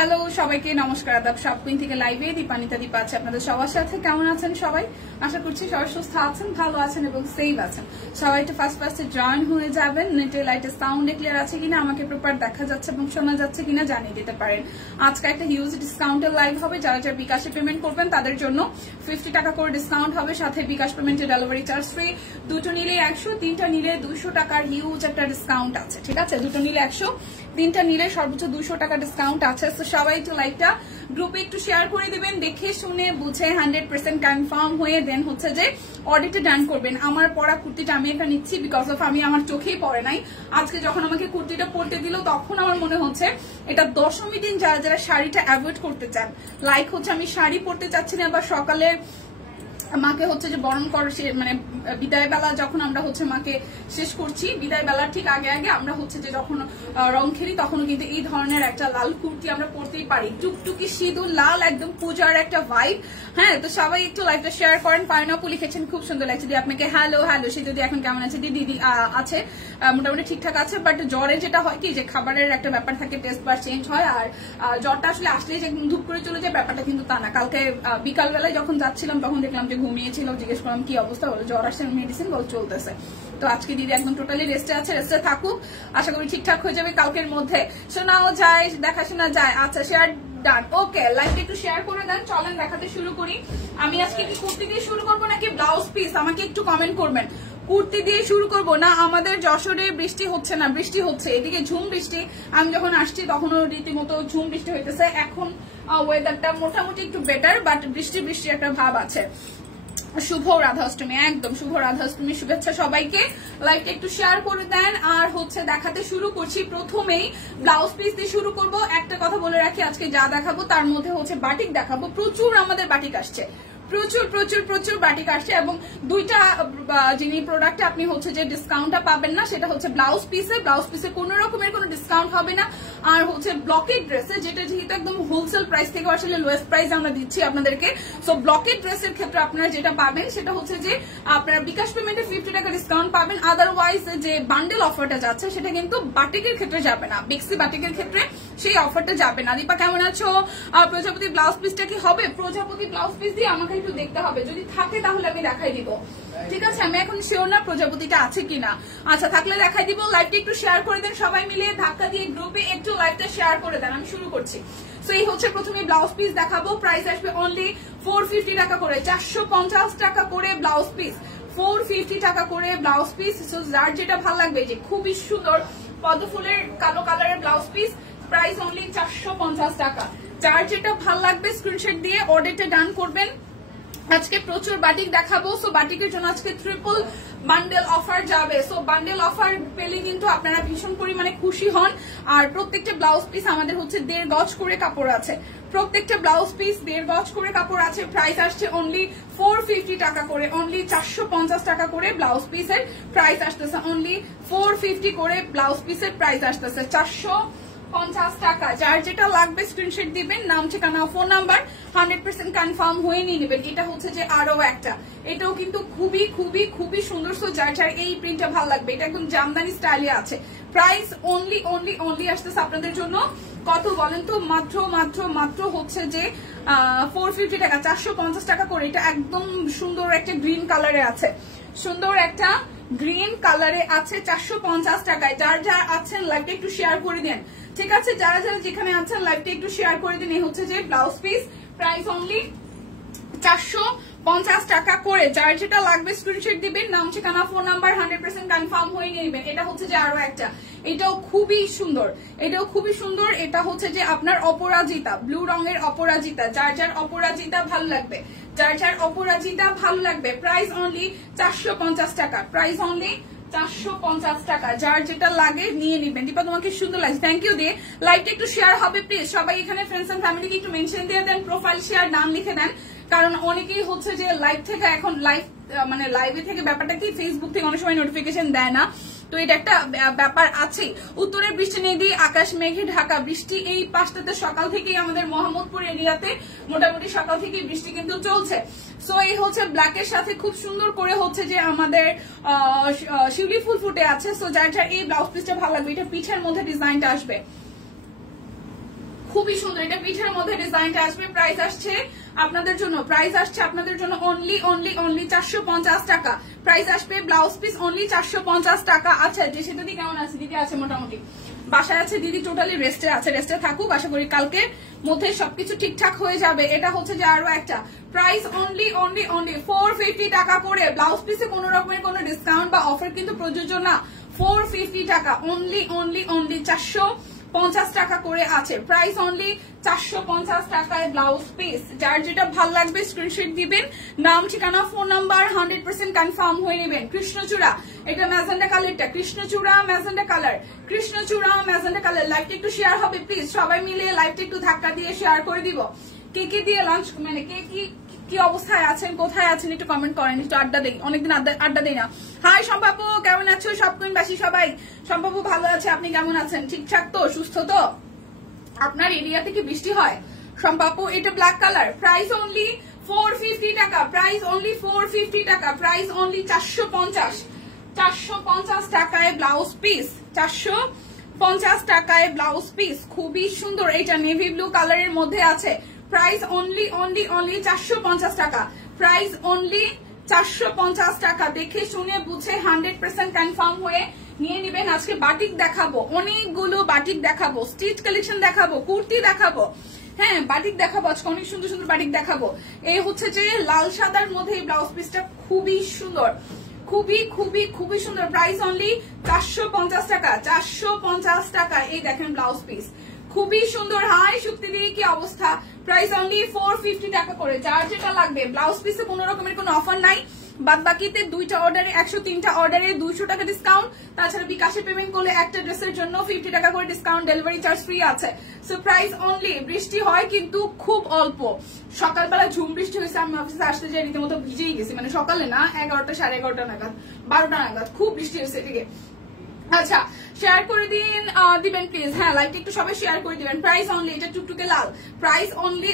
Hello সবাইকে নমস্কার আদাব সব কুইন থেকে লাইভে দীপানিতা দীপা আছে আপনাদের সবার সাথে। কেমন আছেন সবাই? আশা করছি সবাই সুস্থ আছেন, ভালো আছেন এবং সেফ আছেন। সবাই একটু ফার্স্টে জয়েন হয়ে যাবেন। নেটে লাইটে সাউন্ড ক্লিয়ার আছে কিনা, আমাকে প্রপার দেখা যাচ্ছে এবং শোনা যাচ্ছে কিনা জানিয়ে দিতে পারেন। আজকে একটা হিউজ ডিসকাউন্টের লাইভ হবে। যারা যারা বিকাশে পেমেন্ট করবেন তাদের জন্য 50 টাকা করে ডিসকাউন্ট হবে, সাথে বিকাশ পেমেন্টে ডেলিভারি চার্জ ফ্রি। দুটো নিলে 100, তিনটা নিলে 200 টাকার হিউজ একটা ডিসকাউন্ট আছে। ঠিক আছে, দুটো নিলে 100, তিনটা নিলে সর্বোচ্চ 200 টাকা ডিসকাউন্ট আছে। তো সবাই একটু লাইভটা গ্রুপে একটু শেয়ার করে দিবেন, দেখে শুনে বুঝে 100% কনফার্ম হয়ে দেন হচ্ছে যে অর্ডারটা ডান করবেন। আমার পরা কুর্তিটা আমি এটা নিচ্ছি বিকজ অফ আমি আমার চোখেই পড়ে নাই। আজকে যখন আমাকে কুর্তিটা পরতে দিল তখন আমার মনে হচ্ছে এটা দশমী দিন যারা যারা শাড়িটা অ্যাভয়েড করতে চান, লাইক হচ্ছে আমি শাড়ি পরতে চাচ্ছি না, বা সকালে মাকে হচ্ছে যে বরণ করে মানে বিদায় বেলা যখন আমরা হচ্ছে মাকে শেষ করছি, বিদায় বেলার ঠিক আগে আগে আমরা হচ্ছে যে যখন রং খেলি তখনও কিন্তু এই ধরনের একটা লাল কুর্তি আমরা পরতেই পারি। টুকটুকি সিঁদুর লাল, একদম পূজার একটা ভাইব। হ্যাঁ, তো সবাই একটু লাইভটা শেয়ার করেন। পাইনাপল লিখেছেন, খুব সুন্দর লাগছে দিদি আপনাকে। হ্যালো হ্যালো দিদি, এখন কেমন আছে দিদি? দিদি আছে মোটামুটি ঠিকঠাক আছে, বাট জ্বরে যেটা হয় কি যে খাবারের একটা ব্যাপার থাকে, টেস্ট বার চেঞ্জ হয়, আর জ্বরটা আসলে আসলেই যে ধূপ করে চলে যায় ব্যাপারটা কিন্তু তা না। কালকে বিকাল বেলায় যখন যাচ্ছিলাম তখন দেখলাম যে ঘুমিয়েছিল, জিজ্ঞেস করলাম কি অবস্থা, বলে জ্বর আসছে, মেডিসিন বল চলতেছে। তো আজকে দিদি একদম টোটালি রেস্টে আছে, রেস্টে থাকুক, আশা করি ঠিকঠাক হয়ে যাবে কালকের মধ্যে। শোনাও যায়, দেখাশোনা যায়। আচ্ছা, শেয়ার ডান। ওকে, লাইভটা একটু শেয়ার করে দেন। চলেন দেখাতে শুরু করি। আমি আজকে কি কুর্তি দিয়ে শুরু করবো নাকি ব্লাউজ পিস, আমাকে একটু কমেন্ট করবেন। কুর্তি দিয়ে শুরু করবো না, আমাদের যশোরে বৃষ্টি হচ্ছে না, বৃষ্টি হচ্ছে এদিকে ঝুম বৃষ্টি। আমি যখন আসছি তখনও রীতিমতো ঝুম বৃষ্টি হইতেছে। এখন ওয়েদারটা মোটামুটি একটু বেটার, বাট বৃষ্টি বৃষ্টি একটা ভাব আছে। শুভ রাধাষ্টমী, একদম শুভ রাধাষ্টমী শুভেচ্ছা সবাইকে। লাইভটা একটু শেয়ার করে দেন। আর হচ্ছে দেখাতে শুরু করছি। প্রথমেই ব্লাউজ পিস দিয়ে শুরু করব। একটা কথা বলে রাখি, আজকে যা দেখাবো তার মধ্যে হচ্ছে বাটিক দেখাবো। প্রচুর আমাদের বাটিক আসছে, প্রচুর প্রচুর প্রচুর বাটিক আসছে, এবং দুইটা যিনি প্রোডাক্টে আপনি হচ্ছে যে ডিসকাউন্টটা পাবেন না সেটা হচ্ছে ব্লাউজ পিসে। ব্লাউজ পিসে কোন রকমের কোনো ডিসকাউন্ট হবে না। আর হচ্ছে ব্লকেট ড্রেসে, যেটা যেহেতু একদম হোলসেল প্রাইস থেকে আসলে লোয়েস্ট প্রাইস আমরা দিচ্ছি আপনাদেরকে। সো ব্লকেট ড্রেসের ক্ষেত্রে আপনারা যেটা পাবেন সেটা হচ্ছে যে আপনারা বিকাশ পেমেন্টে 50 টাকা ডিসকাউন্ট পাবেন। আদারওয়াইজ যে বান্ডেল অফারটা যাচ্ছে সেটা কিন্তু বাটিকের ক্ষেত্রে যাবে না, বিক্সি বাটিকের ক্ষেত্রে সেই অফারটা যাবে না। দীপা কেমন আছো? প্রজাপতি ব্লাউজ পিসটা কি হবে? প্রজাপতি ব্লাউজ পিস দিয়ে আমাকে একটু দেখতে হবে, যদি থাকে তাহলে আমি দেখাই দিব। ঠিক আছে, আমি এখন শিওর না প্রজাপতিটা আছে কিনা। আচ্ছা, থাকলে দেখাই দিব। লাইভটা একটু শেয়ার করে দেন সবাই মিলে, ধাক্কা দিয়ে গ্রুপে একটু লাইভটা শেয়ার করে দেন। আমি শুরু করছি। সো এই হচ্ছে প্রথমে ব্লাউজ পিস দেখাবো। প্রাইস আসবে অনলি 450 টাকা করে, 450 টাকা করে ব্লাউজ পিস, 450 টাকা করে ব্লাউজ পিস। সো যার যেটা ভালো লাগবে, যে খুবই সুন্দর পদ্ম ফুলের কালো কালারের ব্লাউজ পিস, প্রাইস অনলি 450 টাকা। যার যেটা ভালো লাগবে স্ক্রিনশট দিয়ে অর্ডারটা ডান করবেন। আজকে প্রচুর বাটিক দেখাবো। সো বাটিকের জন্য আজকে ট্রিপল বান্ডেল অফার যাবে। সো বান্ডেল অফার পেলে কিন্তু আপনারা ভীষণ পরিমাণে খুশি হন। আর প্রত্যেকটা ব্লাউজ পিস আমাদের হচ্ছে 1.5 গজ করে কাপড় আছে, প্রত্যেকটা ব্লাউজ পিস 1.5 গজ করে কাপড় আছে। প্রাইস আসছে অনলি 450 টাকা করে, অনলি 450 টাকা করে ব্লাউজ পিসের প্রাইস আসতেছে, অনলি 450 করে ব্লাউজ পিসের প্রাইস আসতেছে, 450 টাকা। যার যেটা লাগবে স্ক্রিনশট দিবেন, নাম ঠিকানা ফোন নাম্বার 100% কনফার্ম হয়ে নিয়ে নেবেন। এটা হচ্ছে যে আরো একটা, এটাও কিন্তু খুবই খুবই খুবই সুন্দর। সো যার যার এই প্রিন্টটা ভালো লাগবে, এটা একদম জামদানি স্টাইলে আছে। প্রাইস অনলি অনলি অনলি আসতেছে আপনাদের জন্য কত বলেন তো? মাত্র মাত্র মাত্র হচ্ছে যে 450 টাকা, 450 টাকা করে। এটা একদম সুন্দর একটা গ্রিন কালারে আছে, সুন্দর একটা গ্রিন কালারে আছে, 450 টাকায়। যার যারা আছেন লাইভটা একটু শেয়ার করে দেন। ঠিক আছে, যারা যারা যেখানে আছেন লাইভটা একটু শেয়ার করে দিন। এই হচ্ছে যে ব্লাউজ পিস, প্রাইস অনলি 450 টাকা করে। যার যেটা লাগবে স্ক্রিনশট দিবেন, নাম ঠিকানা ফোন নাম্বার 100% কনফার্ম হয়ে নেবেন। এটা হচ্ছে যে আরো একটা, এটাও খুবই সুন্দর, এটাও খুবই সুন্দর। এটা হচ্ছে যে আপনার অপরাজিতা, ব্লু রঙের অপরাজিতা। যার যার অপরাজিতা ভালো লাগবে, যার যার অপরাজিতা ভালো লাগবে, প্রাইস অনলি 450 টাকা, প্রাইস অনলি 450 টাকা। যার যেটা লাগে নিয়ে নিবেন। দীপা তোমাকে সুন্দর লাগছে, থ্যাংক ইউ। দিয়ে লাইভটা একটু শেয়ার হবে প্লিজ। সবাই এখানে ফ্রেন্ডস এন্ড ফ্যামিলিকে একটু মেনশন দিয়ে দেন, প্রোফাইল শেয়ার নাম লিখে দেন। কারণ অনেকেই হচ্ছে যে লাইভ থেকে এখন মানে লাইভে থেকে ব্যাপারটা কি ফেসবুক থেকে অনেক সময় নোটিফিকেশন দেয় না, তো এটা একটা ব্যাপার আছে। উত্তরের বৃষ্টি নেই দিয়ে আকাশ মেঘে ঢাকা, বৃষ্টি এই পাঁচটাতে সকাল থেকেই আমাদের মোহাম্মদপুর এরিয়াতে মোটামুটি সকাল থেকে বৃষ্টি কিন্তু চলছে। সো এই হচ্ছে ব্ল্যাকের সাথে খুব সুন্দর করে হচ্ছে যে আমাদের শিউলি ফুল ফুটে আছে। সো যার যার এই ব্লাউজ পিসটা ভালো লাগবে, এটা পিঠের মধ্যে ডিজাইনটা আসবে, খুবই সুন্দর, এটা পিঠের মধ্যে ডিজাইনটা আসবে। প্রাইস আসছে আপনাদের জন্য, অনলি 450 টাকা প্রাইস আসবে। ব্লাউজ পিস অনলি 450 টাকা। আচ্ছা যে দিদি কেমন আছে? দিদি আছে মোটামুটি, বাসায় আছে দিদি, টোটালি রেস্টে আছে, রেস্টে থাকুক, আশা করি কালকে মধ্যে সবকিছু ঠিকঠাক হয়ে যাবে। এটা হচ্ছে যে আরো একটা প্রাইস অনলি 450 টাকা করে। ব্লাউজ পিসে কোন রকমের কোনো ডিসকাউন্ট বা অফার কিন্তু প্রযোজ্য না। 450 টাকা অনলি 450 টাকা করে আছে। প্রাইস অনলি 450 টাকায় ব্লাউজ পিস। যার যেটা ভাল লাগবে স্ক্রিনশট দিবেন, নাম ঠিকানা ফোন নাম্বার 100% কনফার্ম হয়ে নেবেন। কৃষ্ণচূড়া, এটা ম্যাজেন্ডা কালারটা, কৃষ্ণচূড়া ম্যাজেন্ডা কালার। লাইভটা একটু শেয়ার হবে প্লিজ, সবাই মিলে লাইভটা একটু ধাক্কা দিয়ে শেয়ার করে দিব। কে কে দিয়ে লাঞ্চ, মানে কে কি অবস্থায় আছেন, কোথায় আছেন একটু কমেন্ট করেন, একটু আড্ডা দেই, অনেকদিন আড্ডা দেই না। হাই সম্পাপু, কেমন আছো? সব কুইনবাসী সবাই, সম্পাপু ভালো আছে, আপনি কেমন আছেন? ঠিকঠাক তো, সুস্থ তো? আপনার এরিয়াতে কি বৃষ্টি হয়? সম্পাপু এটা ব্ল্যাক কালার, প্রাইস অনলি 450 টাকা, প্রাইস অনলি 450 টাকা, প্রাইস অনলি 450 টাকায় ব্লাউজ পিস, 450 টাকায় ব্লাউজ পিস। খুবই সুন্দর, এটা নেভি ব্লু কালারের মধ্যে আছে। প্রাইস অনলি 450 টাকা, প্রাইস অনলি 450 টাকা। দেখে শুনে বুঝে 100% কনফার্ম হয়ে নিয়ে নেবেন। আজকে বাটিক দেখাবো, অনেকগুলো বাটিক দেখাবো, স্টিচ কালেকশন দেখাবো, কুর্তি দেখাবো, হ্যাঁ বাটিক দেখাবো আজকে, অনেক সুন্দর সুন্দর বাটিক দেখাবো। এই হচ্ছে যে লাল সাদার মধ্যে এই ব্লাউজ পিসটা খুবই সুন্দর, খুবই সুন্দর। প্রাইস অনলি 450 টাকা, 450 টাকা। এই দেখেন ব্লাউজ পিস খুবই সুন্দর। হাই শুক্তি দিয়ে কি অবস্থা? প্রাইস অনলি 450 টাকা করে। যার যেটা লাগবে, ব্লাউজ পিসে কোনো রকমের কোনো অফার নাই, বাদ বাকিতে 2টা অর্ডারে 103টা অর্ডারে 200 টাকা ডিসকাউন্ট। তাছাড়া বিকাশে পেমেন্ট করলে একটা ড্রেসের জন্য 50 টাকা করে ডিসকাউন্ট, ডেলিভারি চার্জ ফ্রি আছে। So price only. বৃষ্টি হয় কিন্তু খুব অল্প, সকালবেলা ঝুম বৃষ্টি হয়েছে, আমি অফিসে আসতে যাই রীতিমতো ভিজেই গেছি, মানে সকালে না 11টা 11:30 নাগাদ, 12টা নাগাদ খুব বৃষ্টি হয়েছে এদিকে। আচ্ছা শেয়ার করে দিবেন প্লিজ, হ্যাঁ লাইকটা একটু সবাই শেয়ার করে দিবেন। প্রাইস অনলি, এটা টুকটুকে লাল, প্রাইস অনলি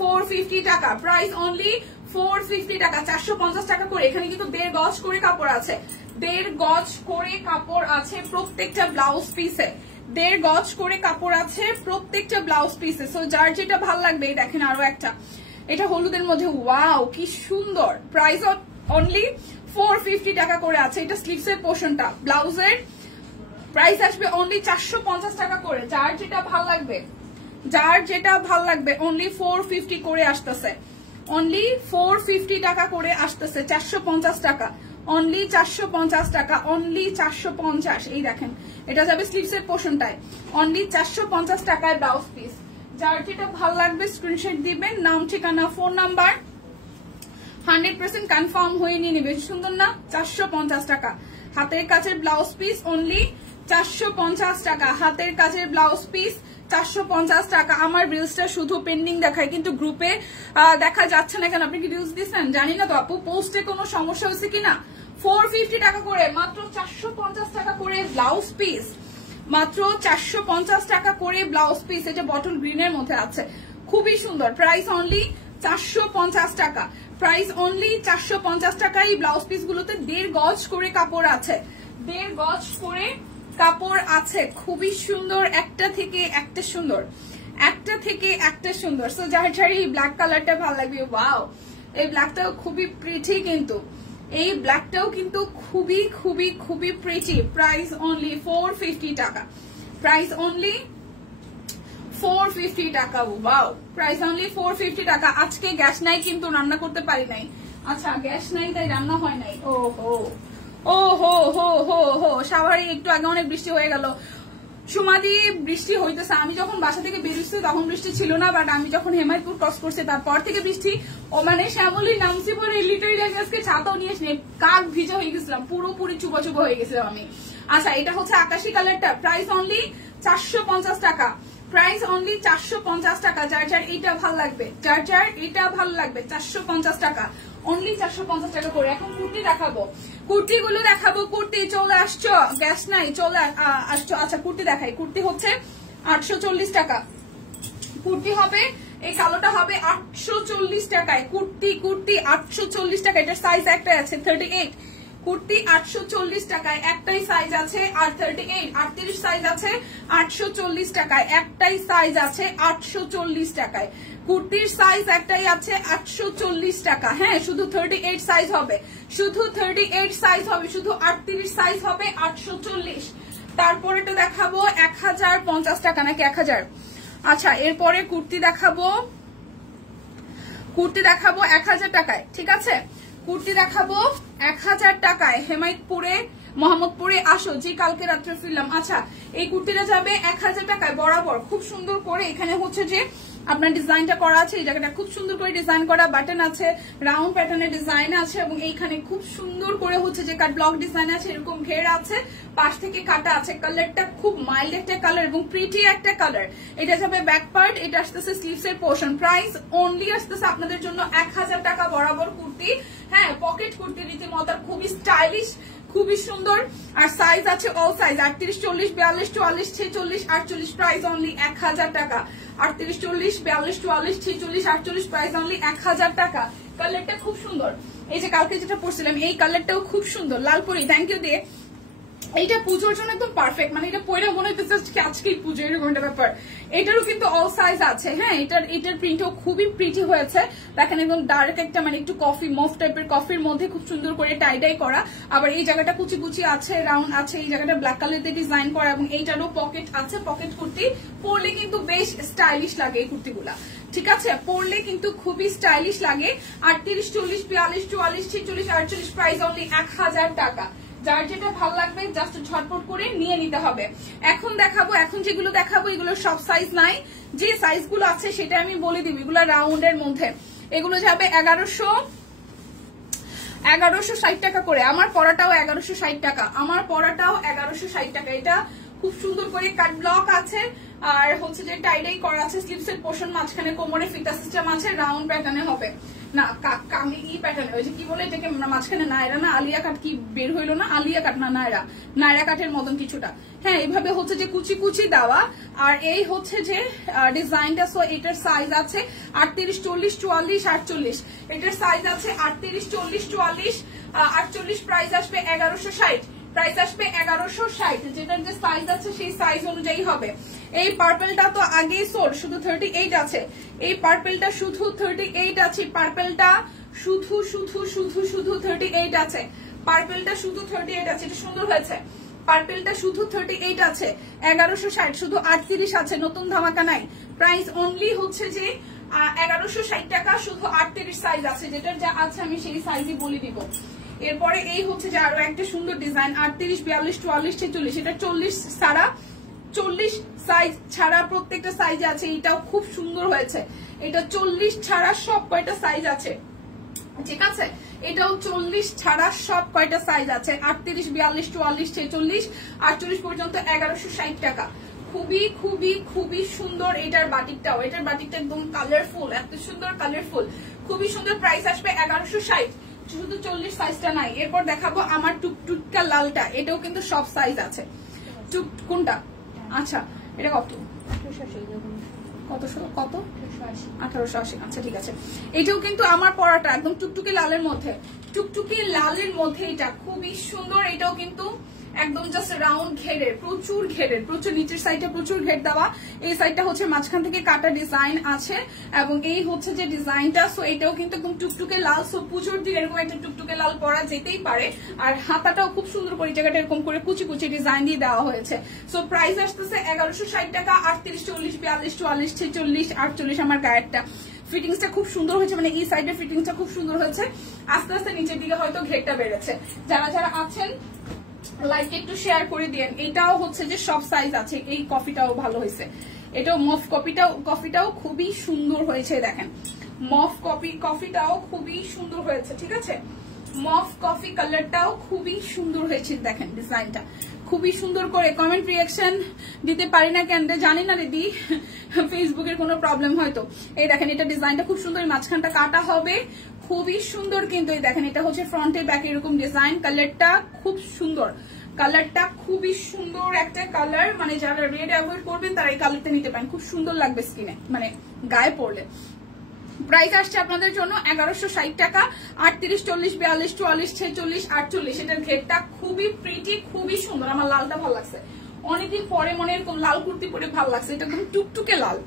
450 টাকা, প্রাইস অনলি 450 টাকা, 450 টাকা করে। এখানে কিন্তু 1.5 গজ করে কাপড় আছে, 1.5 গজ করে কাপড় আছে প্রত্যেকটা ব্লাউজ পিসে, 1.5 গজ করে কাপড় আছে প্রত্যেকটা ব্লাউজ পিসে। সো যার যেটা ভালো লাগবে, দেখেন আরো একটা, এটা হলুদের মধ্যে, ওয়াও কি সুন্দর। প্রাইস অনলি 450 টাকা করে আছে। এটা স্লিভস এর পোর্শনটা, ব্লাউজের প্রাইস আসবে অনলি 450 টাকা করে। যার যেটা ভাল লাগবে অনলি 450 করে আসতেছে, অনলি 450 টাকা করে আসতেছে, 450 টাকা, অনলি 450 টাকা, অনলি 450। এই দেখেন এটা যাবে স্লিভস এর পোর্শনটায়, অনলি 450 টাকায় ব্লাউজ পিস। যার যেটা ভাল লাগবে স্ক্রিনশট দিবেন, নাম ঠিকানা ফোন নাম্বার 100% কনফার্ম হয়ে নিয়ে নেবে। সুন্দর না? 450 টাকা। হাতের কাছের ব্লাউজ পিস অনলি 450 টাকা, হাতের কাছের ব্লাউজ পিস 450 টাকা। আমার রিলসটা শুধু পেন্ডিং দেখায়, কিন্তু গ্রুপে দেখা যাচ্ছে না কেন? আপনি কি রিলস দিচ্ছেন জানি না তো আপু, পোস্টে কোনো সমস্যা হয়েছে কিনা। 450 টাকা করে, মাত্র 450 টাকা করে ব্লাউজ পিস, মাত্র 450 টাকা করে ব্লাউজ পিস। এটা বটল গ্রিনের মধ্যে আছে, খুবই সুন্দর। প্রাইস অনলি 450 টাকা, প্রাইস অনলি 450 টাকা। এই ব্লাউজ পিস গুলোতে 1.5 গজ করে কাপড় আছে, 1.5 গজ করে কাপড় আছে, খুবই সুন্দর। একটা থেকে একটা সুন্দর, একটা থেকে একটা সুন্দর। সো যার যার এই ব্ল্যাক কালারটা ভালো লাগবে, ওয়াও এই ব্ল্যাকটাও খুবই প্রিটি, কিন্তু এই ব্ল্যাকটাও কিন্তু খুবই প্রিটি। প্রাইস অনলি 450 টাকা, প্রাইস অনলি 450 টাকা, ওয়াও প্রাইস অনলি 450 টাকা। আজকে গ্যাস নাই কিন্তু রান্না করতে পারি নাই। আচ্ছা গ্যাস নাই তাই রান্না হয় নাই। ও সাভারে একটু আগে অনেক বৃষ্টি হয়ে গেল। সুমাদি বৃষ্টি হইতেছে, আমি যখন বাসা থেকে বেরোচ্ছি তখন বৃষ্টি ছিল না, বাট আমি যখন হেমায়তপুর ক্রস করছি তারপর থেকে বৃষ্টি। ও মানে শ্যামলী নামছি পরে লিটারি আজকে ছাতাও নিয়ে আসিনি, কাক ভিজা হয়ে গেছিলাম, পুরোপুরি চুপা হয়ে গেছিলাম আমি। আচ্ছা এটা হচ্ছে আকাশি কালারটা, প্রাইস অনলি 450 টাকা, প্রাইস অনলি 450 টাকা। যার যার এটা ভাল লাগবে, যার যার এটা ভাল লাগবে, 450 টাকা, অনলি 450 টাকা করে। এখন কুর্তি দেখাবো, কুর্তিগুলো দেখাবো। কুর্তি চলে আসছো, গ্যাস নাই চলে আসছো। আচ্ছা কুর্তি দেখাই, কুর্তি হচ্ছে 840 টাকা, কুর্তি হবে এই কালোটা হবে 840 টাকায়। কুর্তি 840 টাকা, এটার সাইজ একটা আছে 38, কুর্তি 840 টাকায়, একটাই সাইজ আছে। আর 38 সাইজ আছে 840 টাকায়, একটাই সাইজ আছে 840 টাকায়। কুর্তির সাইজ একটাই আছে 840 টাকা। হ্যাঁ, শুধু 38 সাইজ হবে, শুধু 38 সাইজ হবে, শুধু 38 সাইজ হবে 840। তারপরে তো দেখাবো 1050 টাকা নাকি 1000। আচ্ছা, এরপরে কুর্তি দেখাবো 1000 টাকায়। ঠিক আছে, কুর্তি দেখাবো 1000 টাকায়। হেমায়তপুরে মোহাম্মদপুরে আসো, যে কালকে রাত্রে ফিরলাম। আচ্ছা, এই কুর্তিটা যাবে 1000 টাকায় বরাবর। খুব সুন্দর করে এখানে হচ্ছে যে আপনার ডিজাইনটা করা আছে, এই জায়গাটা খুব সুন্দর করে ডিজাইন করা, বাটন আছে, রাউন্ড প্যাটার্নের ডিজাইন আছে, এবং এইখানে খুব সুন্দর করে হচ্ছে যে কাট ব্লক ডিজাইন আছে, এরকম ঘের আছে, পাশ থেকে কাটা আছে। কালারটা খুব মাইল্ড একটা কালার এবং প্রিটি একটা কালার। এটা যাবে ব্যাক পার্ট, এটা আসতেছে স্লিভস এর পোর্শন। প্রাইস অনলি আসতেছে আপনাদের জন্য 1000 টাকা বরাবর কুর্তি। হ্যাঁ, পকেট কুর্তি রীতিমতো খুবই স্টাইলিশ, খুবই সুন্দর। আর সাইজ আছে অল সাইজ, 38, 40, 42, 44, 46, 48। প্রাইস অনলি 1000 টাকা। 38, 40, 42, 44, 46, 48। প্রাইস অনলি 1000 টাকা। কালারটা খুব সুন্দর। এই যে কালকে যেটা পরছিলাম এই কালারটাও খুব সুন্দর, লাল পরি থ্যাংক ইউ দিয়ে। এইটা পুজোর জন্য একদম পারফেক্ট, মানে এটা পরে মনে হইতেছে আজকেই পুজো, এরকম একটা ব্যাপার। এটারও কিন্তু অল সাইজ আছে। হ্যাঁ, এটার প্রিন্টও খুবই প্রিটি হয়েছে। দেখেন একদম ডার্ক একটা, মানে একটু কফি মফ টাইপের, কফির মধ্যে খুব সুন্দর করে টাই ডাই করা। আবার এই জায়গাটা কুচি কুচি আছে, রাউন্ড আছে, এই জায়গাটা ব্ল্যাক কালার দিয়ে ডিজাইন করা, এবং এইটারও পকেট আছে। পকেট কুর্তি পরলে কিন্তু বেশ স্টাইলিশ লাগে এই কুর্তিগুলা। ঠিক আছে, পরলে কিন্তু খুবই স্টাইলিশ লাগে। 38, 40, 42, 44, 46, 48। প্রাইস অনলি 1000 টাকা। যার যেটা ভালো লাগবে জাস্ট ঝটপট করে নিয়ে নিতে হবে। এখন যেগুলো দেখাবো এগুলো সব সাইজ নাই, যে সাইজগুলো আছে সেটা আমি বলে দিব। এগুলো রাউন্ডের মধ্যে, এগুলো যাবে 1160 টাকা করে। আমার পরাটাও 1160 টাকা, আমার পরাটাও 1160 টাকা। এটা খুব সুন্দর করে কাট ব্লক আছে, আর হচ্ছে যে টাইডাই করা আছে, স্লিভস এর পোর্শন, মাঝখানে কোমরে ফিতা সিস্টেম আছে, রাউন্ড প্যাটার্নে হবে না, কামি ই প্যাটার্নে। ওই যে কি বলে এটাকে, মাঝখানে নায়রা না আলিয়া কাট কি বের হইলো না, আলিয়া কাট না নায়রা কাটের মতন কিছুটা। হ্যাঁ, এইভাবে হচ্ছে যে কুচি কুচি দেওয়া। আর এই হচ্ছে যে ডিজাইনটা, সো এটার সাইজ আছে 38, 40, 44, 48। এটার সাইজ আছে 38, 40, 44, 48। প্রাইস আসবে 1160। প্রাইস আসবে 1160। যেটার যে সাইজ আছে সেই সাইজ অনুযায়ী হবে। এই পার্পেলটা তো আগেই সোল্ড, শুধু 38 আছে। এই পার্পেলটা শুধু 38 আছে। পার্পেলটা শুধু 38 আছে। পার্পেলটা শুধু 38 আছে। এটা সুন্দর হয়েছে। পার্পেলটা শুধু 38 আছে, 1160। শুধু 38 আছে, নতুন ধামাকা নাই। প্রাইস অনলি হচ্ছে যে 1160 টাকা। শুধু 38 সাইজ আছে, যেটার যা আছে আমি সেই সাইজই বলে দিব। এরপরে এই হচ্ছে যে আরো একটা সুন্দর ডিজাইন, 38, 42, 44, 46। এটা 40 সাইজ ছাড়া প্রত্যেকটা সাইজে আছে। এটাও খুব সুন্দর হয়েছে। এটা 40 ছাড়া সব কয়টা সাইজ আছে। ঠিক আছে, এটাও 40 ছাড়া সব কয়টা সাইজ আছে। 38, 42, 44, 46, 48 পর্যন্ত 1160 টাকা। খুবই খুবই খুবই সুন্দর এটার বাটিকটাও। এটার বাটিকটা একদম কালারফুল, এত সুন্দর কালারফুল, খুবই সুন্দর। প্রাইস আসবে 1160। শুধু 40 সাইজটা নাই। এরপর দেখাবো আমার টুকটুকা লালটা। এটাও কিন্তু সব সাইজ আছে। কোনটা? আচ্ছা, এটা কত? কত 1880। আচ্ছা, ঠিক আছে। এটাও কিন্তু আমার পরাটা একদম টুকটুকি লালের মধ্যে, টুকটুকি লালের মধ্যে। এটা খুবই সুন্দর। এটাও কিন্তু একদম জাস্ট রাউন্ড ঘেরের, প্রচুর ঘেরের, প্রচুর নিচের সাইডটা প্রচুর ঘের দেওয়া। এই সাইডটা হচ্ছে মাঝখান থেকে কাটা ডিজাইন আছে, এবং এই হচ্ছে যে ডিজাইনটা। সো এটাও কিন্তু একদম টুকটুকে লাল। সো পুজোর দিন এরকম একটা টুকটুকে লাল পরা যেতেই পারে। আর হাতাটাও খুব সুন্দর করে জায়গাটা এরকম করে কুচি কুচি ডিজাইন দিয়ে দেওয়া হয়েছে। সো প্রাইস আসতেছে 1160 টাকা। 38, 40, 42, 44, 46, 48 আমার গায়েরটা। ফিটিংসটা খুব সুন্দর হয়েছে, মানে এই সাইডের ফিটিংসটা খুব সুন্দর হয়েছে। আস্তে আস্তে নিচের দিকে হয়তো ঘেরটা বেড়েছে। যারা যারা আছেন লাইক একটু শেয়ার করে দিয়েন। এটাও হচ্ছে যে সব সাইজ আছে। এই কফিটাও ভালো হয়েছে। এটাও মফ কফিটাও খুবই সুন্দর হয়েছে। দেখেন, মফ কফিটাও খুবই সুন্দর হয়েছে। ঠিক আছে, মফ কফি কালারটাও খুবই সুন্দর হয়েছে। দেখেন ডিজাইনটা খুবই সুন্দর করে। কমেন্ট রিয়াকশন দিতে পারি না কেন জানি না দিদি, ফেসবুকের কোনো প্রবলেম হয়তো। এই দেখেন, এটা ডিজাইনটা খুব সুন্দর, মাঝখানটা কাটা হবে, খুবই সুন্দর। কিন্তু এই দেখেন, এটা হচ্ছে ফ্রন্টে ব্যাকে এরকম ডিজাইন। কালারটা খুব সুন্দর, কালারটা খুবই সুন্দর একটা কালার। মানে যারা রেড অ্যাভয়েড করবেন তারা এই কালারটা নিতে পারেন, খুব সুন্দর লাগবে স্কিনে, মানে গায়ে পরলে। প্রাইস আসছে আপনাদের জন্য 1160 টাকা। 38, 40, 42, 44, 46, 48। এটার ঘেরটা খুবই প্রিটি, খুবই সুন্দর। আমার লালটা ভালো লাগছে, অনেকদিন পরে মনে এরকম লাল কুর্তি পরে ভালো লাগছে। এটা একদম টুকটুকে লাল,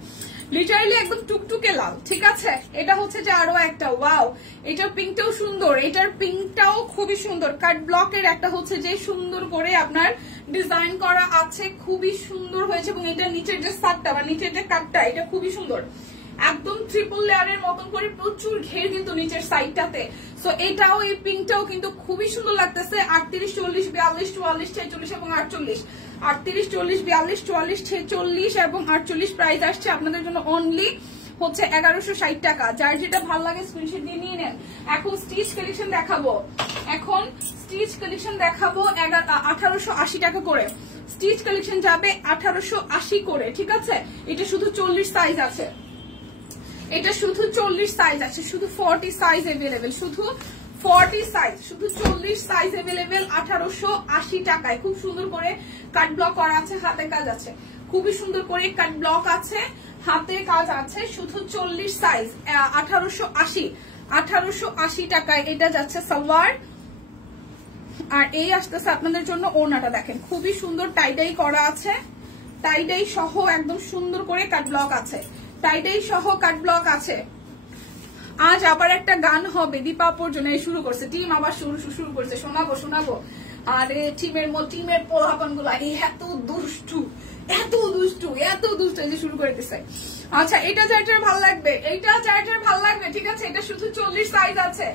লিটারালি একদম টুকটুকে লাল, ঠিক আছে। এটা হচ্ছে যে আরো একটা ওয়াও, এটার পিঙ্কটাও সুন্দর, এটার পিঙ্কটাও খুবই সুন্দর। কাট ব্লকের একটা হচ্ছে যে সুন্দর করে আপনার ডিজাইন করা আছে, খুবই সুন্দর হয়েছে। এবং এটা নিচের যে সাতটা বা নিচের যে কাটটা, এটা খুবই সুন্দর, একদম ট্রিপল লেয়ারের মতন করে প্রচুর ঘের কিন্তু নিচের সাইডটাতে। সো এটাও, এই পিঙ্কটাও কিন্তু খুবই সুন্দর লাগতেছে। 38, 40, 42, 44, 46 এবং 48। 38, 40, 42, 44, 46 এবং 48 প্রাইস আসছে আপনাদের জন্য অনলি হচ্ছে 1160 টাকা। যার যেটা ভালো লাগে স্ক্রিনশট দিয়ে নিয়ে নেন। এখন স্টিচ কালেকশন দেখাবো, 1880 টাকা করে স্টিচ কালেকশন যাবে, 1880 করে, ঠিক আছে। এটা শুধু 40 সাইজ আছে, এটা শুধু 40 সাইজ আছে, শুধু 40 সাইজ এভেলেবেল, শুধু 40 সাইজ, শুধু 40 সাইজ এভেলেবেল 1880 টাকায়। খুব সুন্দর করে কাট ব্লক করা আছে, হাতে কাজ আছে, খুবই সুন্দর করে কাট ব্লক আছে, হাতে কাজ আছে, শুধু 40 সাইজ 1880 টাকায় এটা যাচ্ছে সালোয়ার। আর এই আসতেছে আপনাদের জন্য ওড়নাটা, দেখেন খুবই সুন্দর টাইডাই করা আছে, টাইডাই সহ একদম সুন্দর করে কাট ব্লক আছে, টাইডাই সহ কাট ব্লক আছে। আজ আবার একটা গান হবে দীপাপুর জন্য, শুরু করছে টিম, আবার শুরু করছে, শোনাবো। আরে টিমের পোলাপান গুলা এত দুষ্টু, এত দুষ্টু যে শুরু করে দিচ্ছে। আচ্ছা, এটা যার ভালো লাগবে, ঠিক আছে। এটা শুধু 40 সাইজ আছে,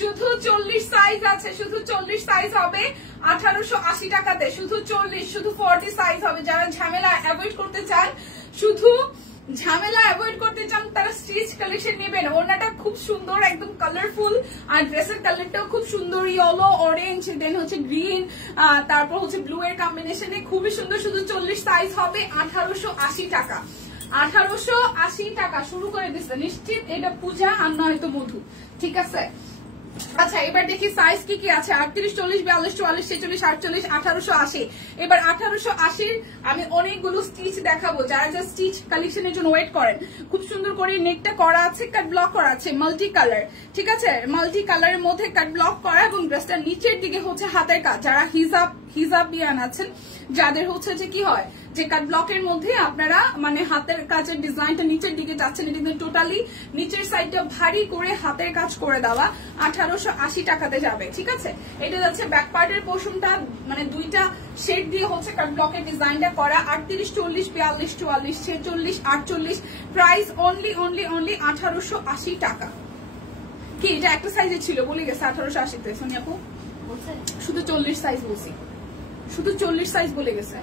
শুধু 40 সাইজ আছে, শুধু 40 সাইজ হবে 1880 টাকাতে, শুধু 40, শুধু 40 সাইজ হবে। যারা ঝামেলা অ্যাভয়েড করতে চান, তারা স্টিচ কালেকশন নেবেন। ওড়নাটা খুব সুন্দর, একদম কালারফুল, আর ড্রেসের কালারটাও খুব সুন্দর, ইয়েলো, অরেঞ্জ, দেন হচ্ছে গ্রিন, তারপর হচ্ছে ব্লু এর কম্বিনেশনে, খুবই সুন্দর। শুধু 40 সাইজ হবে 1880 টাকা, 1880 টাকা। শুরু করে দিচ্ছে নিশ্চিত এটা পূজা আর নয়তো মধু, ঠিক আছে। আচ্ছা, এবার দেখি সাইজ কি আছে। 38, 40, 42, 44, 46, 48, 1880। এবার 1880 আমি অনেকগুলো স্টিচ দেখাবো, যারা যা স্টিচ কালেকশনের জন্য ওয়েট করেন। খুব সুন্দর করে নেকটা করা আছে, কাট ব্লক করা আছে, মাল্টি কালার, ঠিক আছে। মাল্টি কালারের মধ্যে কাট ব্লক করা, এবং ড্রেসটার নিচের দিকে হচ্ছে হাতের কাজ। যারা হিজাব দিয়ে আনাচ্ছেন, যাদের হচ্ছে যে কি হয় যে কাট ব্লকের মধ্যে আপনারা মানে হাতের কাজের ডিজাইনটা নিচের দিকে যাচ্ছেন, এটা কিন্তু টোটালি নিচের সাইডটা ভারী করে হাতের কাজ করে দেওয়া, 1880 টাকাতে যাবে, ঠিক আছে। এটা যাচ্ছে ব্যাক পার্টের পোর্শনটা, মানে দুইটা শেড দিয়ে হচ্ছে কাট ব্লকের ডিজাইনটা করা। 38, 40, 42, 44, 46, 48 প্রাইস অনলি 1880 টাকা। কি এটা একটা সাইজে ছিল, বলে গেছে 1880তে সোনিয়াপু, শুধু 40 সাইজ বলছি, শুধু 40 সাইজ বলে গেছে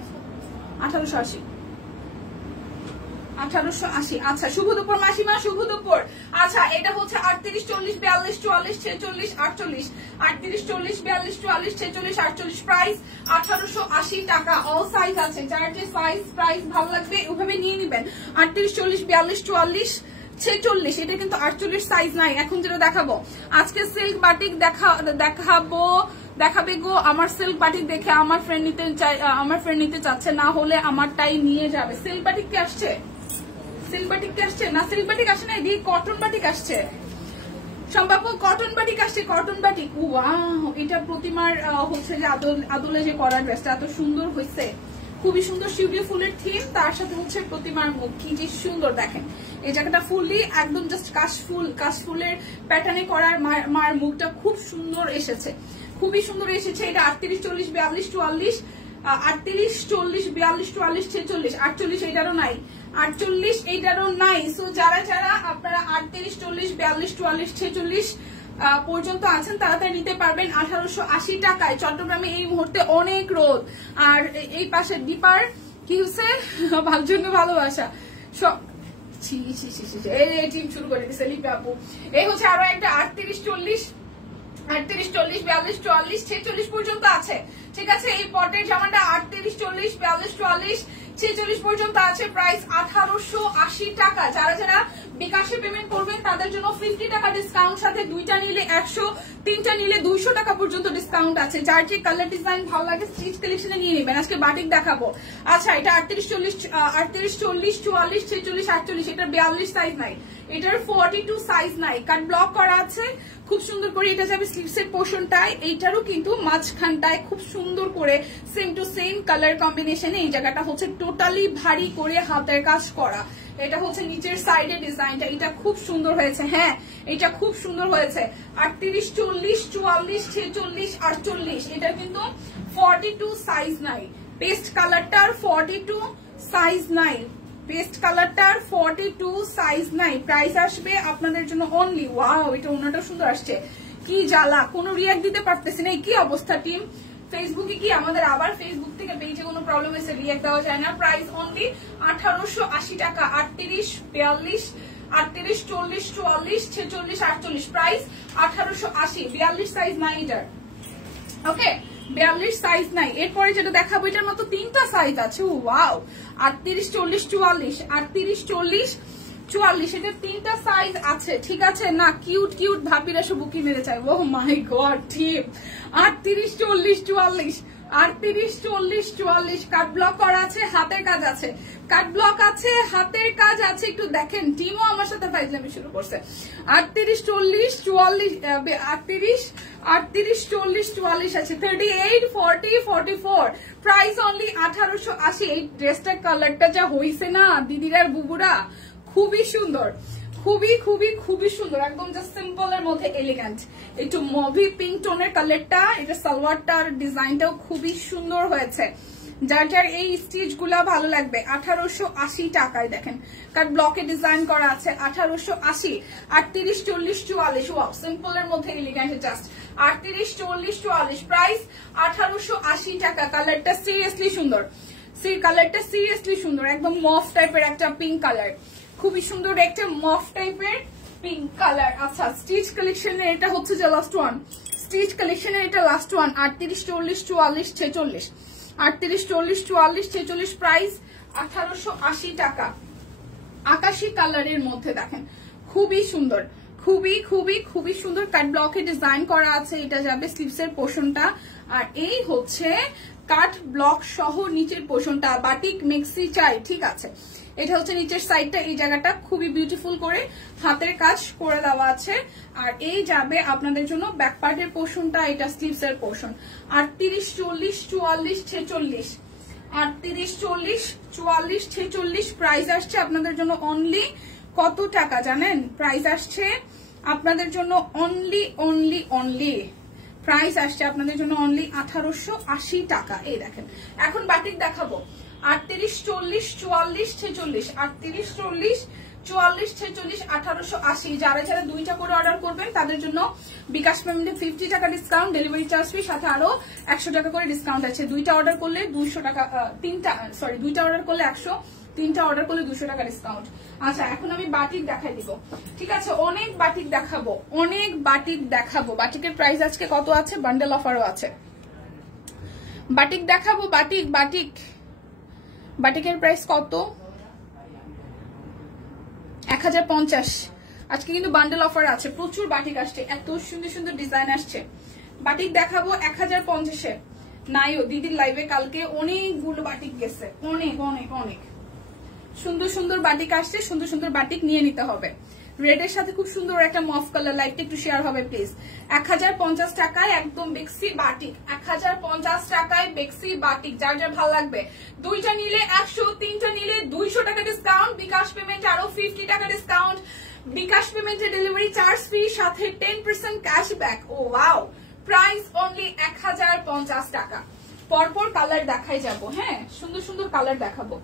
1880। আচ্ছা, শুভ দুপুর মাসিমা, শুভ দুপুর। আচ্ছা, এটা হচ্ছে 38, 40, 42, 44, 46, 48, 38, 40, 42, 44, 46, 48 প্রাইস 1880 টাকা। অল সাইজ আছে, যার যে সাইজ প্রাইস ভালো লাগবে ওভাবে নিয়ে নিবেন। 38, 40, 42, 44, 46, এটা কিন্তু 48 সাইজ নাই। এখন যেটা দেখাবো আজকে সিল্ক বাটিক দেখাবে গো। আমার সিল্ক বাটিক দেখে আমার ফ্রেন্ড নিতে চাচ্ছে, না হলে আমারটাই নিয়ে যাবে। সিল্ক বাটিক কি আসছে? না, সিল্ক বাটিক আসে না, এদিকে কটন বাটিক আসছে, সম্ভব কটন বাটিক আসছে, কটন বাটিক। ওয়াও, এটা প্রতিমার হচ্ছে যে আদলে যে করা ড্রেসটা এত সুন্দর হয়েছে, খুবই সুন্দর। শিউলি ফুলের থিম, তার সাথে হচ্ছে প্রতিমার মুখ, কি যে সুন্দর দেখেন। এই জায়গাটা ফুললি একদম জাস্ট কাশফুলের প্যাটার্নে করার মার মুখটা খুব সুন্দর এসেছে, খুবই সুন্দর এসেছে। এটা 38, 40, 42, 44, 38, 40, 42, 44, 46, 48 এটারও নাই, 48 এইটারও নাই। সো যারা আপনারা 38, 40, 42, 44, 46 পর্যন্ত আছেন তাড়াতাড়ি নিতে পারবেন 1880 টাকায়। চট্টগ্রামে এই মুহূর্তে অনেক রোদ, আর এই পাশে দীপার কি হচ্ছে ভালোর জন্য ভালোবাসা সব টিম শুরু করে দিচ্ছে লিপি আপু। এই হচ্ছে আরো একটা 38, 40, 42, 44, 46 পর্যন্ত আছে, ঠিক আছে। এই পটের জামাটা 38, 40, 42, 44, 46 পর্যন্ত আছে, প্রাইস 1880 টাকা। যারা বিকাশে পেমেন্ট করবেন তাদের জন্য 50 টাকা ডিসকাউন্ট, সাথে দুইটা নিলে 100, তিনটা নিলে 200 টাকা পর্যন্ত ডিসকাউন্ট আছে। যার যে কালার ডিজাইন ভালো লাগে স্টিচ কালেকশনে নিয়ে নেবেন। আজকে বাটিক দেখাবো। আচ্ছা, এটা 38, 40, 44, 46, 48, এটা 42 সাইজ নাই, এটার 42 সাইজ নাই, কাট ব্লক করা আছে খুব সুন্দর করে। এটা যাবে স্লিভসের পোর্শনটায়, এইটারও কিন্তু মাঝখানটায় খুব সুন্দর করে সেম টু সেম কালার কম্বিনেশনে এই জায়গাটা হচ্ছে টোটালি ভারী করে হাতের কাজ করা। এটা হচ্ছে নিচের সাইডে ডিজাইনটা, এটা খুব সুন্দর হয়েছে। হ্যাঁ, এটা খুব সুন্দর হয়েছে। 38, 40, 44, 46, 48, এটা কিন্তু 42 সাইজ নাই। পেস্ট কালারটার 42 সাইজ নাই, পেস্ট কালারটার 42 সাইজ নাই। প্রাইস আসবে আপনাদের জন্য অনলি, ওয়াও এটা ওনাটা সুন্দর আসছে। কি জ্বালা, কোনো রিয়াক্ট দিতে পারতেছি না, কি অবস্থা টিম? ফেসবুকে কি আমাদের আবার ফেসবুক থেকে পেজে কোনো প্রবলেম হয়েছে, রিয়াক্ট দেওয়া যায় না। প্রাইস অনলি 1880 টাকা। 38, 42, 38, 40, 44, 46, 48, প্রাইস 1880। 42 সাইজ নাই এটার, ওকে 42 সাইজ নাই। এরপরে যেটা দেখাবো এটার মতো 3টা সাইজ আছে, ওয়াও 38, 40, 44, 38, 40, 44, এটা 3টা সাইজ আছে, ঠিক আছে না? কিউট কিউট ভাবিরা সব বুকি মেরে চাই। ও মাই গড টিম, 38, 40, 44, 38, 40, 44, কাট ব্লক করা আছে, হাতের কাজ আছে, কাট ব্লক আছে, হাতের কাজ আছে। একটু দেখেন, টিমও আমার সাথে ফাইজলামি শুরু করছে। 38, 40, 44, 38, 40, 44 আছে। 38, 40, 44, প্রাইস অনলি 1880। এই ড্রেসটার কালারটা যা হইছে না দিদিরা বুবুরা, খুবই সুন্দর, খুবই খুবই খুবই সুন্দর, একদম জাস্ট সিম্পল এর মধ্যে এলিগেন্ট। একটু মুভি পিঙ্ক টোনের কালারটা, এটা সালোয়ারটার ডিজাইনটাও খুবই সুন্দর হয়েছে। যার যার এই স্টিচ গুলা ভালো লাগবে 1880 টাকায়। দেখেন কাট ব্লকে ডিজাইন করা আছে 1880। 38, 40, 44, ওয়াও সিম্পল এর মধ্যে এলিগেন্ট জাস্ট 38, 40, 44, প্রাইস 1880 টাকা। কালারটা সিরিয়াসলি সুন্দর, কালারটা সিরিয়াসলি সুন্দর, একদম মফ টাইপের একটা পিঙ্ক কালার, খুবই সুন্দর একটা মফ টাইপের পিঙ্ক কালার। আচ্ছা, স্টিচ কালেকশনের এটা হচ্ছে যে লাস্ট ওয়ান, স্টিচ কালেকশনের এটা লাস্ট ওয়ান। 38, 40, 44, 46, 38, 40, 44, 46, প্রাইস 1880 টাকা। আকাশি কালারের মধ্যে দেখেন খুবই সুন্দর, খুবই খুবই খুবই সুন্দর। কাট ব্লকে ডিজাইন করা আছে, এটা যাবে স্লিভসের পোর্শনটা। আর এই হচ্ছে কাট ব্লক সহ নিচের পোর্শনটা। বাটিক মেক্সি চাই, ঠিক আছে। এটা হচ্ছে নিচের সাইডটা, এই জায়গাটা খুবই বিউটিফুল করে হাতের কাজ করে দেওয়া আছে। আর এই যাবে আপনাদের জন্য ব্যাক পার্টের পোর্শনটা, এটা স্লিভসের পোর্শন। 38, 40, 44, 46, 38, 40, 44, 46, প্রাইস আসছে আপনাদের জন্য অনলি কত টাকা জানেন? প্রাইস আসছে আপনাদের জন্য অনলি অনলি অনলি প্রাইস আসছে আপনাদের জন্য অনলি 1880 টাকা। এই দেখেন, এখন বাটিক দেখাবো। 38, 40, 44, 46, 38, 40, 44, 46, 1880। যারা যারা দুইটা করে অর্ডার করবেন তাদের জন্য বিকাশ পেমেন্টে 50 টাকা ডিসকাউন্ট, ডেলিভারি চার্জ ফি সাথে আরো 100 টাকা করে ডিসকাউন্ট আছে। দুইটা অর্ডার করলে 200 টাকা, দুইটা অর্ডার করলে 100, 3টা অর্ডার করলে 200 টাকা ডিসকাউন্ট। আচ্ছা, এখন আমি বাটিক দেখাই দিব, ঠিক আছে? অনেক বাটিক দেখাবো, অনেক বাটিক দেখাবো। বাটিকের প্রাইস আজকে কত আছে? বান্ডেল অফারও আছে। বাটিক দেখাবো, বাটিক বাটিক বাটিকের প্রাইস কত? 1050। আজকে কিন্তু বান্ডেল অফার আছে, প্রচুর বাটিক আসছে, এত সুন্দর সুন্দর ডিজাইন আসছে। বাটিক দেখাবো 1050-এ। নাইও দিদির লাইভে কালকে অনেকগুলো বাটিক গেছে, অনেক অনেক অনেক সুন্দর সুন্দর বাটিক আসছে, সুন্দর সুন্দর বাটিক নিয়ে নিতে হবে। রেডের সাথে খুব সুন্দর একটা মফ কালার, লাইটটা একটু শেয়ার হবে প্লিজ। 1050 টাকায় একদম বেক্সি বাটিক, 1050 টাকায় বেক্সি বাটিক। যার যার ভালো লাগবে, দুইটা নিলে 100, 3টা নিলে 200 টাকা ডিসকাউন্ট, বিকাশ পেমেন্ট আরো 50 টাকা ডিসকাউন্ট, বিকাশ পেমেন্টে ডেলিভারি চার্জ ফ্রি সাথে 10% ক্যাশব্যাক। ও ওয়াও, প্রাইস অনলি 1050 টাকা। পরপর কালার দেখাই যাব, হ্যাঁ সুন্দর সুন্দর কালার দেখাবো,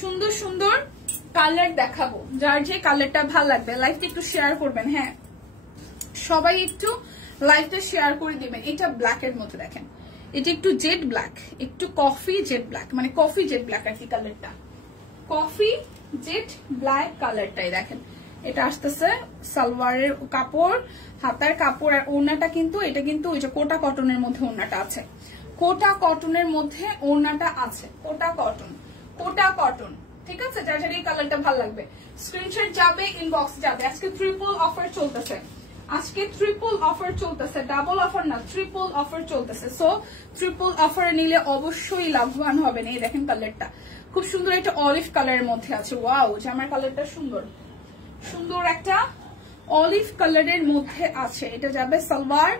সুন্দর সুন্দর কালার দেখাবো। যার যে কালারটা ভালো লাগবে লাইভটা একটু শেয়ার করবেন, হ্যাঁ সবাই একটু লাইভটা শেয়ার করে দিবেন। এটা ব্ল্যাক এর মধ্যে দেখেন, এটা একটু জেড ব্ল্যাক, একটু কফি জেড ব্ল্যাক, মানে কফি জেড ব্ল্যাক আর কি কালারটা, কফি জেড ব্ল্যাক কালারটাই দেখেন। এটা আসতেছে সালোয়ারের কাপড়, হাতার কাপড়, আর ওড়নাটা কিন্তু এটা কিন্তু ওই যে কোটা কটনের মধ্যে ওড়নাটা আছে, কোটা কটনের মধ্যে ওড়নাটা আছে, কোটা কটন, কোটা কটন, ঠিক আছে? যার যার এই কালারটা ভালো লাগবে স্ক্রিনশট যাবে, ইনবক্স যাবে। আজকে ট্রিপল অফার চলতেছে, আজকে ট্রিপল অফার চলতেছে, ডাবল অফার না, ট্রিপল অফার চলতেছে। সো ট্রিপল অফার নিলে অবশ্যই লাভবান হবেন। এই দেখেন কালারটা খুব সুন্দর, একটা অলিভ কালারের মধ্যে আছে, ওয়াও জামার কালারটা সুন্দর, সুন্দর একটা অলিভ কালারের মধ্যে আছে। এটা যাবে সালোয়ার,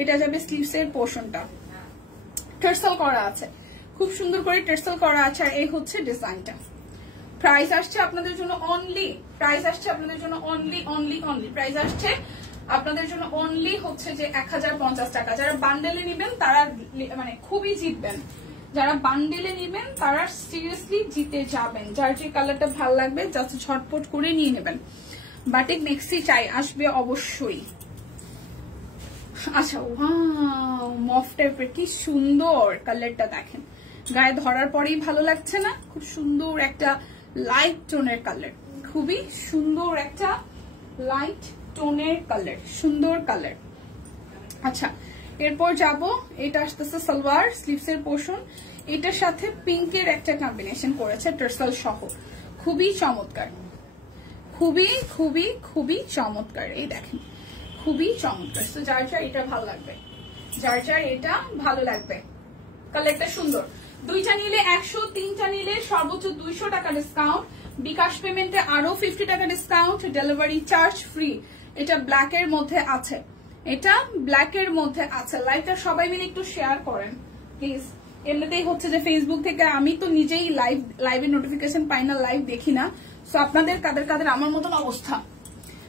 এটা যাবে স্লিভস এর পোর্শনটা টার্সেল করা আছে, খুব সুন্দর করে টার্সেল করা আছে। আর এই হচ্ছে ডিজাইনটা। প্রাইস আসছে আপনাদের জন্য অনলি, প্রাইস আসছে আপনাদের জন্য অনলি অনলি অনলি, প্রাইস আসছে আপনাদের জন্য অনলি হচ্ছে যে 1050 টাকা। যারা বান্ডেলে নিবেন তারা মানে খুবই জিতবেন, যারা বান্ডেলে নিবেন তারা সিরিয়াসলি জিতে যাবেন। যার যে কালারটা ভালো লাগবে জাস্ট ঝটপট করে নিয়ে নেবেন। বাটিক মেক্সি চাই আসবে অবশ্যই। আচ্ছা, ওয়াও মফ টাইপের কি সুন্দর কালারটা দেখেন, গায়ে ধরার পরেই ভালো লাগছে না? খুব সুন্দর একটা লাইট টোনের কালার, খুবই সুন্দর একটা লাইট টোনের কালার, সুন্দর কালার। আচ্ছা, এরপর যাব, এটা আসতেছে সালোয়ার স্লিভস এর পোর্শন, এটার সাথে পিঙ্কের একটা কম্বিনেশন করেছে টার্সেল সহ, খুবই চমৎকার, খুবই খুবই খুবই চমৎকার। এই দেখেন খুবই চমৎকার। তো যার যার এটা ভালো লাগবে, যার যার এটা ভালো লাগবে, কালারটা সুন্দর। দুইটা নিলে 100, তিনটা নিলে সর্বোচ্চ 200 টাকা ডিসকাউন্ট, বিকাশ পেমেন্টে আরো 50 টাকা ডিসকাউন্ট, ডেলিভারি চার্জ ফ্রি। এটা ব্ল্যাক এর মধ্যে আছে, এটা ব্ল্যাক এর মধ্যে আছে। লাইভটা সবাই মিলে একটু শেয়ার করেন প্লিজ। এমনিতেই হচ্ছে যে ফেসবুক থেকে আমি তো নিজেই লাইভের নোটিফিকেশন পাই না, লাইভ দেখি না। সো আপনাদের কাদের কাদের আমার মতন অবস্থা,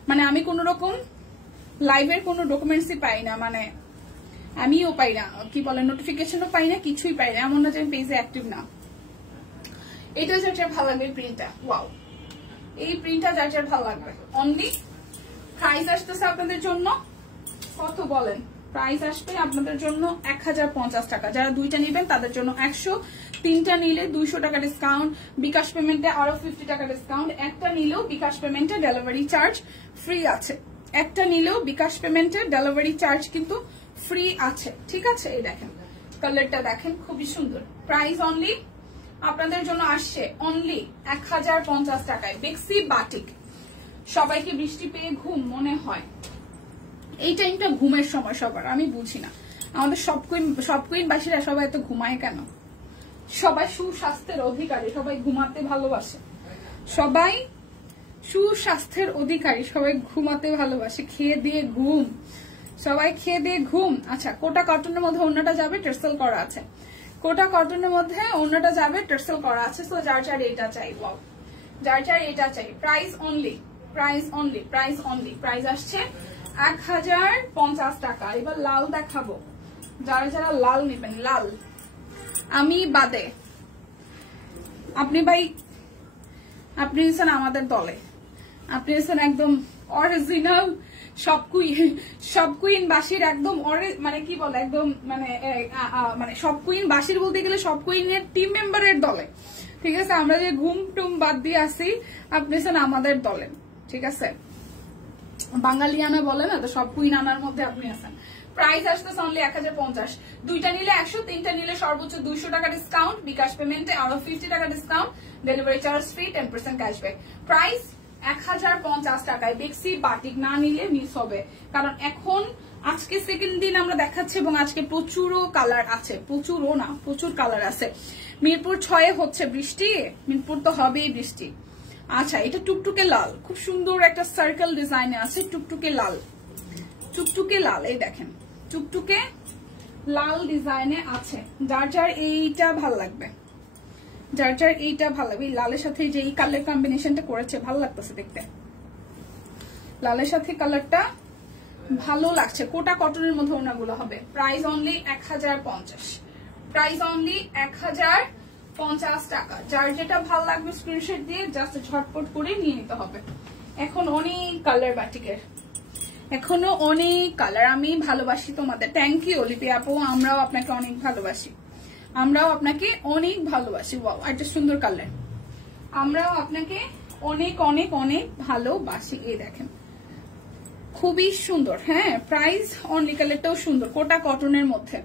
মানে আমি কোন রকম লাইভের কোনো ডকুমেন্টসই পাই না, মানে আমিও পাই না, কি বলে নোটিফিকেশনও পাই না, কিছুই পাই না, এমন না যে আমি পেজে অ্যাক্টিভ না। এটা যার যার ভালো লাগবে প্রিন্টটা, ওয়াও এই প্রিন্টটা যার যার ভালো লাগবে। অনলি প্রাইস আসতেছে আপনাদের জন্য কত বলেন? প্রাইস আসবে আপনাদের জন্য 1050 টাকা। যারা দুইটা নেবেন তাদের জন্য 100, তিনটা নিলে 200 টাকা ডিসকাউন্ট, বিকাশ পেমেন্টে আরো 50 টাকা ডিসকাউন্ট। একটা নিলেও বিকাশ পেমেন্টে ডেলিভারি চার্জ ফ্রি আছে, একটা নিলেও বিকাশ পেমেন্টে ডেলিভারি চার্জ কিন্তু ফ্রি আছে, ঠিক আছে? এই দেখেন কালারটা দেখেন খুবই সুন্দর। প্রাইস অনলি আপনাদের জন্য আসছে অনলি 1050 টাকায়। বেক্সি বাটিক। সবাইকে বৃষ্টি পেয়ে ঘুম মনে হয়, এই টাইমটা ঘুমের সময় সবার, আমি বুঝি না আমাদের সব কুইনবাসীরা সবাই এত ঘুমায় কেন? সবাই সুস্বাস্থ্যের অধিকারী, সবাই ঘুমাতে ভালোবাসে, সবাই সুস্বাস্থ্যের অধিকারী, সবাই ঘুমাতে ভালোবাসে, খেয়ে দিয়ে ঘুম, সবাই খেয়ে দিয়ে ঘুম। আচ্ছা, কোটা কটনের মধ্যে ওড়নাটা যাবে টার্সেল করা আছে, কোটা কটনের মধ্যে ওড়নাটা যাবে টার্সেল করা আছে। তো যার যার এটা চাই, ওয়াও যার যার এটা চাই। Price only, price only, price only, price আসছে 1050 টাকা। এবার লাল দেখাবো, যারা যারা লাল নেবেন, লাল আমি বাদে। আপনি ভাই, আপনি হচ্ছেন আমাদের দলে, আপনি হচ্ছেন একদম অরিজিনাল সব কুইন বাসীর একদম মানে কি বলে একদম মানে সব কুইন বাসীর বলতে গেলে সব কুইনের টিম মেম্বারের দলে, ঠিক আছে? আমরা যে ঘুম টুম বাদ দিয়ে আসি, আপনি হচ্ছেন আমাদের দলে, ঠিক আছে? বাঙালিয়ানা বলে না, তো সব কুইন আনার মধ্যে আপনি আছেন। প্রাইস আসতেছে অনলি 1050, দুইটা নিলে 100, তিনটা নিলে সর্বোচ্চ 200 টাকা ডিসকাউন্ট, বিকাশ পেমেন্টে আরো 50 টাকা discount, delivery charge free, 10% cashback. Price 1050 টাকায়। বেক্সি বাটিক না নিলে মিস হবে, কারণ এখন আজকে সেকেন্ড দিন আমরা দেখাচ্ছি এবং আজকে প্রচুরও কালার আছে, প্রচুরও না প্রচুর কালার আছে। মিরপুর 6 হচ্ছে বৃষ্টি, মিরপুর তো হবেই বৃষ্টি। আচ্ছা, এটা টুকটুকে লাল, খুব সুন্দর একটা সার্কেল ডিজাইনে আছে, টুকটুকে লাল, টুকটুকে লাল। এই দেখেন টুকটুকে লাল ডিজাইনে আছে। যার যার এইটা ভাল লাগবে, যার যার এইটা ভালো লাগবে। লালের সাথে যে এই কালার কম্বিনেশনটা করেছে ভালো লাগতেছে দেখতে, লালের সাথে কালারটা ভালো লাগছে। কোটা কটনের মধ্যে ওনাগুলো হবে। প্রাইস অনলি 1050, প্রাইস অনলি 1050 টাকা। যার যেটা ভালো লাগবে স্ক্রিনশট দিয়ে জাস্ট ঝটপট করে নিয়ে নিতে হবে। এখন অনেক কালার বাটিকের, এখনো অনেক কালার। আমি ভালোবাসি তোমাদের, থ্যাংক ইউ লিপি আপু, আমরাও আপনাকে অনেক ভালোবাসি, আমরাও আপনাকে অনেক ভালোবাসি। ওয়াও, একটা সুন্দর কালার, আমরাও আপনাকে অনেক অনেক অনেক ভালোবাসি। এই দেখেন খুবই সুন্দর। হ্যাঁ, প্রাইস অনলি, কালারটাও সুন্দর। কোটা কটনের মধ্যে,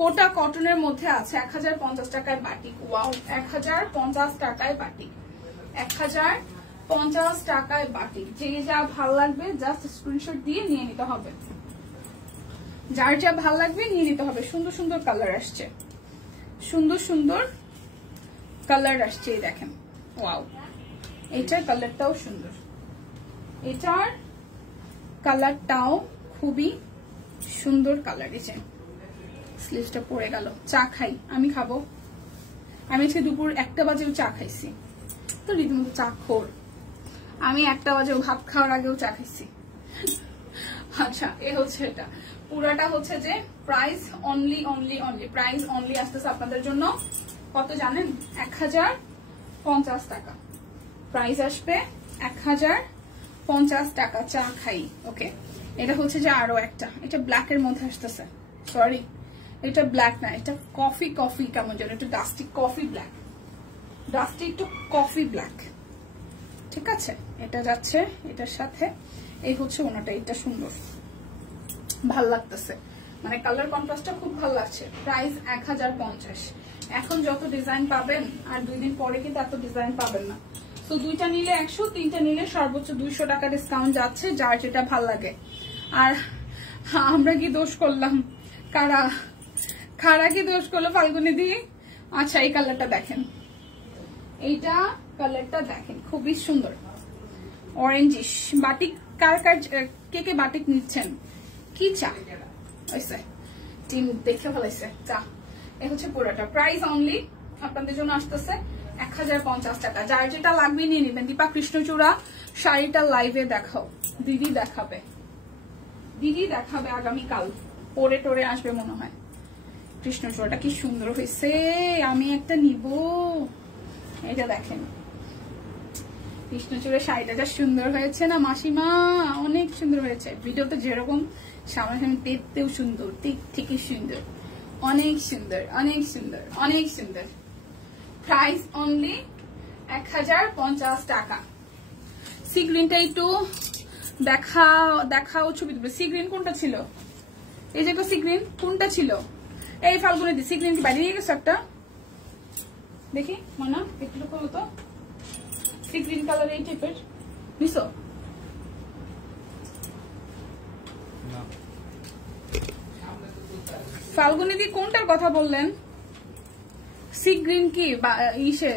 কোটা কটনের মধ্যে আছে 1050 টাকায় বাটিক। ওয়াও, 1050 টাকায় বাটিক, 1050 টাকায় বাটিক। যে যা ভালো লাগবে জাস্ট স্ক্রিনশট দিয়ে নিয়ে নিতে হবে, যার যা ভালো লাগবে নিয়ে নিতে হবে। সুন্দর সুন্দর কালার আসছে, সুন্দর সুন্দর কালার আসছে। দেখেন ওয়াও, এইটার কালারটাও সুন্দর, এটার কালারটাও খুবই সুন্দর কালার। এসে স্লিভসটা পড়ে গেল। চা খাই, আমি খাবো। আমি আজকে দুপুর 1টা বাজেও চা খাইছি, তো রীতিমতো চা খোর আমি। 1টা বাজেও ভাত খাওয়ার আগেও চা খাইছি। আচ্ছা, এ হচ্ছে এটা পুরাটা হচ্ছে যে প্রাইস অনলি প্রাইস অনলি আসতেছে আপনাদের জন্য কত জানেন? 1050 টাকা প্রাইস আসবে। 1050 টাকা। চা খাই। ওকে, এটা হচ্ছে যে আরো একটা, এটা ব্ল্যাক এর মধ্যে আসতেছে। সরি, এটা ব্ল্যাক না, এটা কফি কেমন যেন একটু ডাস্টি কফি ব্ল্যাক, ডাস্টি একটু কফি ব্ল্যাক। ঠিক আছে, এটা যাচ্ছে এটার সাথে। এই হচ্ছে ওনাটা, এটা সুন্দর, ভাল লাগতেছে, মানে কালার কন্ট্রাস্টটা খুব ভালো লাগছে। প্রাইস 1050। এখন যত ডিজাইন পাবেন, আর 2 দিন পরে কিন্তু এত ডিজাইন পাবেন না। তো 2টা নিলে 100, 3টা নিলে সর্বোচ্চ 200 টাকা ডিসকাউন্ট যাচ্ছে, যার যেটা ভাল লাগে। আর আমরা কি দোষ করলাম? কারা কি দোষ করলো ফাল্গুনি দি? আচ্ছা, এই কালারটা দেখেন, এইটা কালারটা দেখেন, খুবই সুন্দর অরেঞ্জিশ বাটিক। কে বাটিক নিচ্ছেন? কি চা হয়েছে? টিম দেখে ফেলাইছে চা। এ হচ্ছে পুরোটা। প্রাইস অনলি আপনাদের জন্য আসতেছে 1050 টাকা। যার যেটা লাগবে নিয়ে নেবেন। দীপা কৃষ্ণচূড়া শাড়িটা লাইভে দেখাও। দিদি দেখাবে আগামীকাল, পরে টোরে আসবে মনে হয়। কৃষ্ণচূড়াটা কি সুন্দর হয়েছে, আমি একটা নিব। এটা দেখেন, কৃষ্ণচূড়া শাড়িটা যা সুন্দর হয়েছে না মাসিমা, অনেক সুন্দর হয়েছে। ভিডিওতে যেরকম সামনাসামনি দেখতেও সুন্দর, থেকে সুন্দর, অনেক সুন্দর। প্রাইস অনলি 1050 টাকা। সি গ্রিনটা একটু দেখাও ছবি তুলবে। সি গ্রিন কোনটা ছিল? এই যে সি গ্রিন কোনটা ছিল? এই ফাল্গুনে দি সি গ্রিন কি বাইরে নিয়ে গেছে একটা? দেখি মানা একটু করো তো। সি গ্রিন কালার এই টাইপের নিছো? ফাল্গুনি দি কোনটার কথা বললেন? সি গ্রিন কি ইসে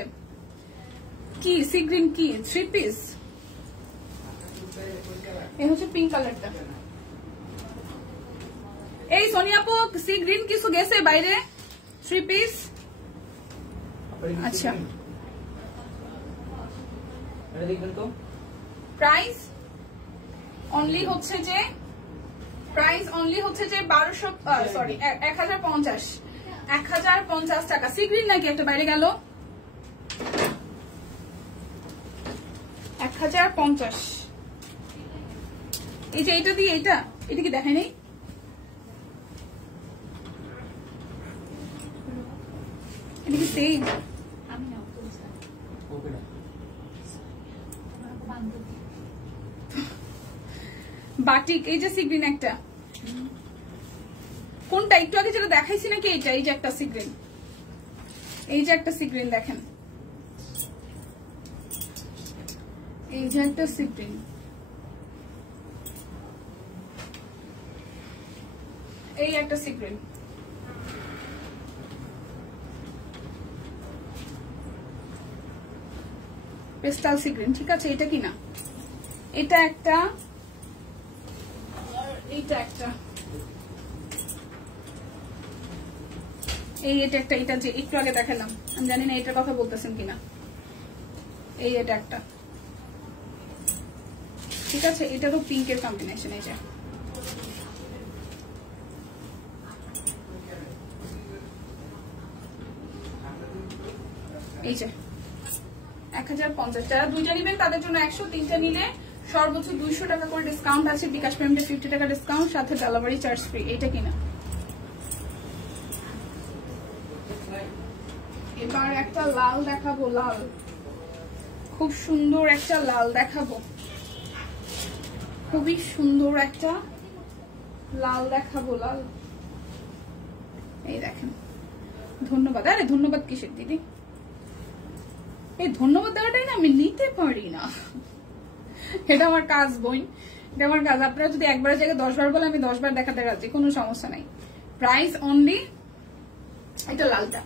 কি? সি গ্রিন কি 3 পিস? এই হচ্ছে পিঙ্ক কালারটা। এই সোনিয়াপু সি গ্রিন কিছু গেছে বাইরে 3 পিস? আচ্ছা, প্রাইস অনলি হচ্ছে যে 1050 টাকা। সি গ্রিন নাকি একটা বাইরে গেল? 1050। এই যে এটা দিয়ে এটা কি দেখায় নেই? এটা কি সেম? বাটিক। এই যে সি গ্রিন একটা, কোনটা একটু আগে যেটা দেখাইছি নাকি এইটা? এই যে একটা সি গ্রিন, এই যে একটা সি গ্রিন দেখেন, এই যে একটা সি গ্রিন। এই একটা sea green. Pastel sea green. ঠিক আছে, এটা কি না? এটা একটা, এইটা একটা, এটা একটা, এটা যে একটু আগে দেখালাম, আমি জানি না এটার কথা বলতেছেন কিনা। এটা একটা। ঠিক আছে, এটারও পিঙ্কের কম্বিনেশন। এই যে এই যে 1050। যারা 2টা নিবেন তাদের জন্য 100, 3টা নিলে সর্বোচ্চ 200 টাকা করে ডিসকাউন্ট আছে। বিকাশ পেমেন্টে 50 টাকা ডিসকাউন্ট, সাথে ডেলিভারি চার্জ ফ্রি। এটা কিনা? এবার একটা লাল দেখাবো। লাল, খুব সুন্দর একটা লাল দেখাবো, খুবই সুন্দর একটা লাল দেখাবো। লাল, এই দেখেন। ধন্যবাদ। আরে ধন্যবাদ কিসের দিদি? এই ধন্যবাদ দেওয়াটাই না আমি নিতে পারি না। এটা আমার কাজ বোন, এটা আমার কাজ। আপনারা যদি একবারের জায়গায় 10 বার বলে আমি 10 বার দেখাতে রাজি, কোনো সমস্যা নাই। প্রাইস অনলি, এটা লালটা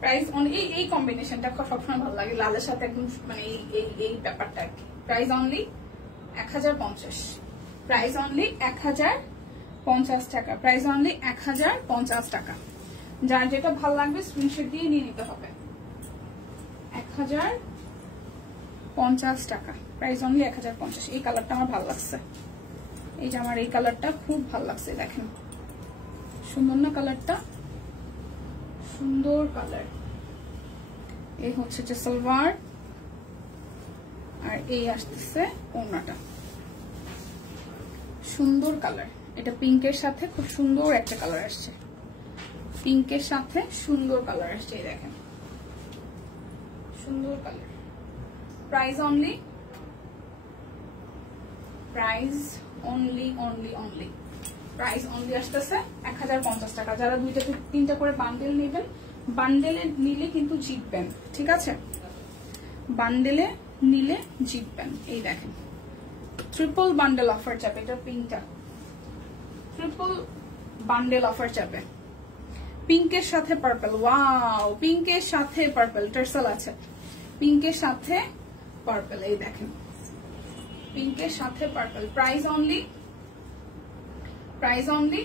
প্রাইস অনলি, এই কম্বিনেশনটা সবসময় ভালো লাগে লালের সাথে একদম, মানে এই ব্যাপারটা আর কি। প্রাইস অনলি 1050, প্রাইস অনলি 1050 টাকা, প্রাইস অনলি 1050 টাকা। যার যেটা ভালো লাগবে স্ক্রিনশট দিয়ে নিয়ে নিতে হবে। 1050 টাকা, প্রাইস অনলি 1050। এই কালারটা আমার ভালো লাগছে, এই যে আমার এই কালারটা খুব ভালো লাগছে, দেখেন সুন্দর না কালারটা, সুন্দর কালার। এই হচ্ছে যে সালোয়ার, আর এই আসতেছে ওড়নাটা, সুন্দর কালার। এটা পিঙ্কের সাথে খুব সুন্দর একটা কালার আসছে, পিঙ্কের সাথে সুন্দর কালার আসছে, এই দেখেন সুন্দর colour. Price only, price only only only, price only আসতেছে 1050 টাকা। যারা 2টা 3টা করে বান্ডেল নেবেন, বান্ডেলে নিলে কিন্তু জিতবেন, ঠিক আছে, বান্ডেলে নিলে জিতবেন। এই দেখেন ট্রিপল বান্ডেল অফার যাবে, এটা পিঙ্কটা ট্রিপল বান্ডেল অফার যাবে, পিঙ্কের সাথে পার্পল। ওয়াও, পিঙ্কের সাথে পার্পল টার্সেল আছে, পিঙ্কের সাথে পার্পল, এই দেখেন পিঙ্কের সাথে purple. Price only, price only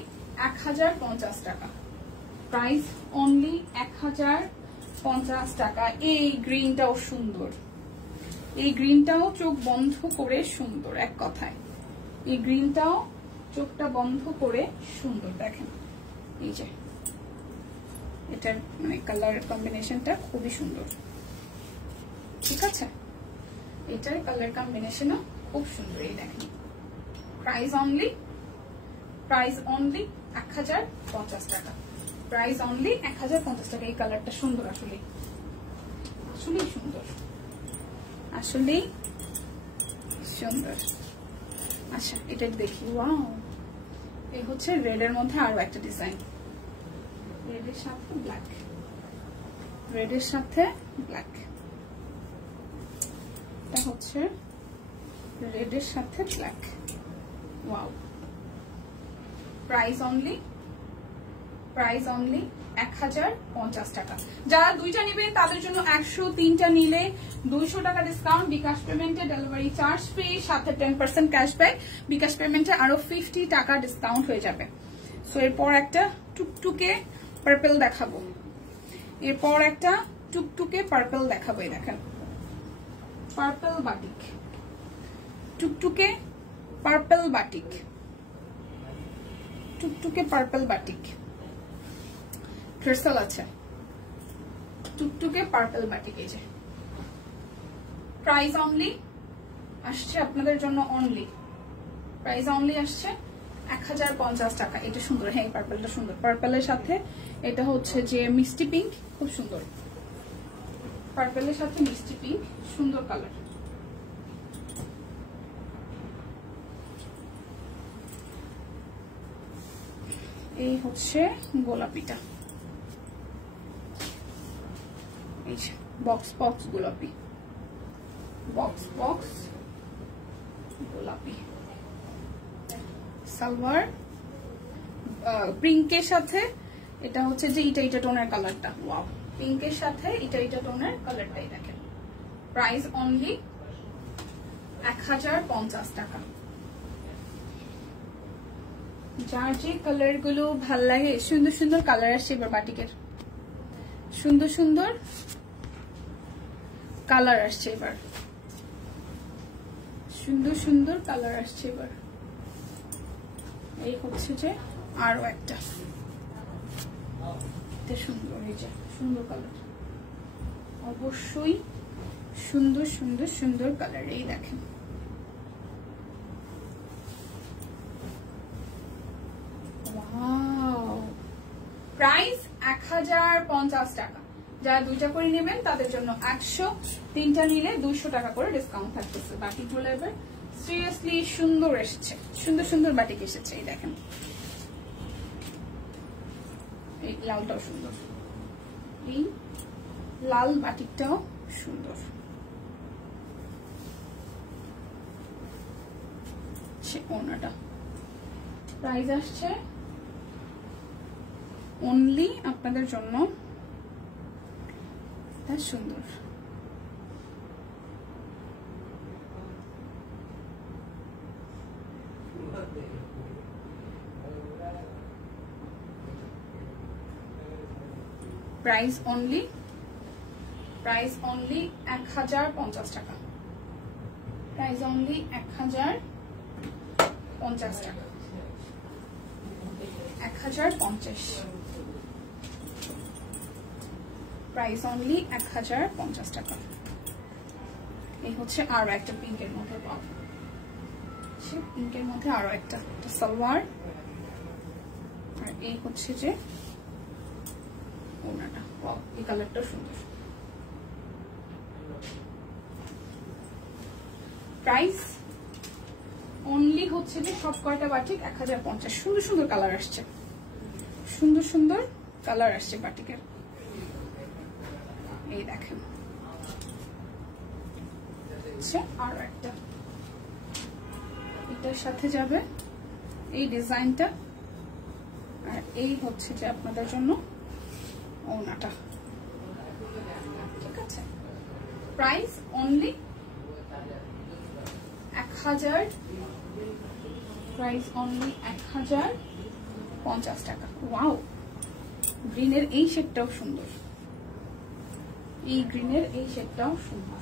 1050 টাকা, প্রাইস অনলি 1050 টাকা। এই গ্রিনটাও সুন্দর, এই গ্রিনটাও চোখ বন্ধ করে সুন্দর, এক কথায় এই গ্রিনটাও চোখটা বন্ধ করে সুন্দর। দেখেন এই যে এটার মানে কালার কম্বিনেশনটা খুবই সুন্দর, ঠিক আছে, এটার কালার কম্বিনেশনও খুব সুন্দর। এই দেখেন প্রাইস অনলি, প্রাইস অনলি 1050 টাকা, প্রাইস অনলি 1050 টাকা। এই কালারটা সুন্দর, আসলে আসলেই সুন্দর, আসলেই সুন্দর। আচ্ছা এটা দেখি, ওয়াও, এই হচ্ছে রেড এর মধ্যে আরো একটা ডিজাইন, রেড এর সাথে ব্ল্যাক, রেড এর সাথে ব্ল্যাক, এটা হচ্ছে রেড এর সাথে black. Wow, price only, price only 1050 টাকা। যারা 2টা নেবেন তাদের জন্য 103টা নিলে 200 টাকা ডিসকাউন্ট, বিকাশ পেমেন্টে ডেলিভারি চার্জ ফ্রি, সাথে 10% ক্যাশব্যাক, বিকাশ পেমেন্টে আরো 50 টাকা ডিসকাউন্ট হয়ে যাবে। সো এরপর একটা টুকটুকে পার্পল দেখাবো, এরপর একটা টুকটুকে পার্পল দেখাবো। এই দেখেন পার্পল বাটিক, টুকটুকে পার্পল বাটিক, টুকটুকে পার্পল বাটিক ক্রিস্টাল আছে, টুকটুকে পার্পল বাটিক। এই যে প্রাইস অনলি আসছে আপনাদের জন্য, অনলি প্রাইস অনলি আসছে 1050 টাকা। এটা সুন্দর, হ্যাঁ এই পার্পলটা সুন্দর, পার্পলের সাথে এটা হচ্ছে যে মিষ্টি পিঙ্ক, খুব সুন্দর, পার্পলের সাথে মিষ্টি পিঙ্ক, সুন্দর কালার। এই হচ্ছে গোলাপিটা, এই যে বক্স বক্স গোলাপি, বক্স বক্স গোলাপি। সালোয়ার পিঙ্কের সাথে এটা হচ্ছে যে ইটা টোনের কালারটা, ওয়াও, পিঙ্কের সাথে ইটা টোনের কালারটাই দেখেন। প্রাইস অনলি 1050 টাকা। যার যে কালার গুলো ভাল লাগে, সুন্দর সুন্দর কালার আসছে এবার বাটিকের, সুন্দর সুন্দর কালার আসছে এবার, সুন্দর সুন্দর কালার আসছে এবার। এই হচ্ছে যে আরো একটা সুন্দর, এই যে সুন্দর কালার, অবশ্যই সুন্দর সুন্দর সুন্দর কালার। এই দেখেন প্রাইস 1050 টাকা। যারা 2টা করে নেবেন তাদের জন্য 100, 3টা নিলে 200 টাকা করে ডিসকাউন্ট থাকতেছে। বাটিকগুলো এবার সিরিয়াসলি সুন্দর এসেছে, সুন্দর সুন্দর বাটিক এসেছে। এই দেখেন এই লালটাও সুন্দর, এই লাল বাটিকটাও সুন্দর, ওনাটা প্রাইস আসছে অনলি আপনাদের জন্য সুন্দর প্রাইস অনলি 1050 টাকা, প্রাইস অনলি 1050 টাকা, 1050, প্রাইস অনলি 1050 টাকা। এই হচ্ছে আরো একটা পিঙ্কের মধ্যে পাব, পিঙ্কের মধ্যে আরো একটা সালোয়ার, আর এই হচ্ছে যে ওনাটা। এই কালারটা সুন্দর। প্রাইস অনলি হচ্ছে যে সব কয়টা বাটিক 1050। সুন্দর সুন্দর কালার আসছে, সুন্দর সুন্দর কালার আসছে বাটিকের। এই দেখেন আরো একটা, এটার সাথে যাবে এই ডিজাইনটা, আর এই হচ্ছে যে আপনাদের জন্য ওনাটা। ঠিক আছে, প্রাইস অনলি 1000, প্রাইস অনলি 1050 টাকা। ওয়াও, গ্রিনের এই শেডটাও সুন্দর, এই গ্রিনের এই শেডটাও সুন্দর।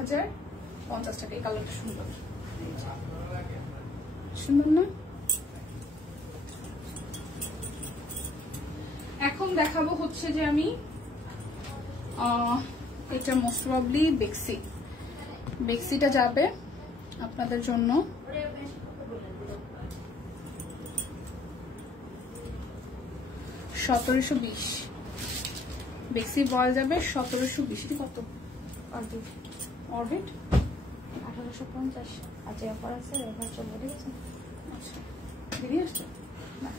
$1050 টাকা। এই কালারটা সুন্দর, সুন্দর না? এখন দেখাবো হচ্ছে যে আমি এটা মোস্ট প্রবাবলি বেক্সিটা যাবে আপনাদের জন্য 1720। বেক্সি বয়েল যাবে 1720। কত অরবিট? 1850। আজকে অফার আছে, অফার চলবে। ঠিক আছে, আচ্ছা বেরিয়ে আসছে না।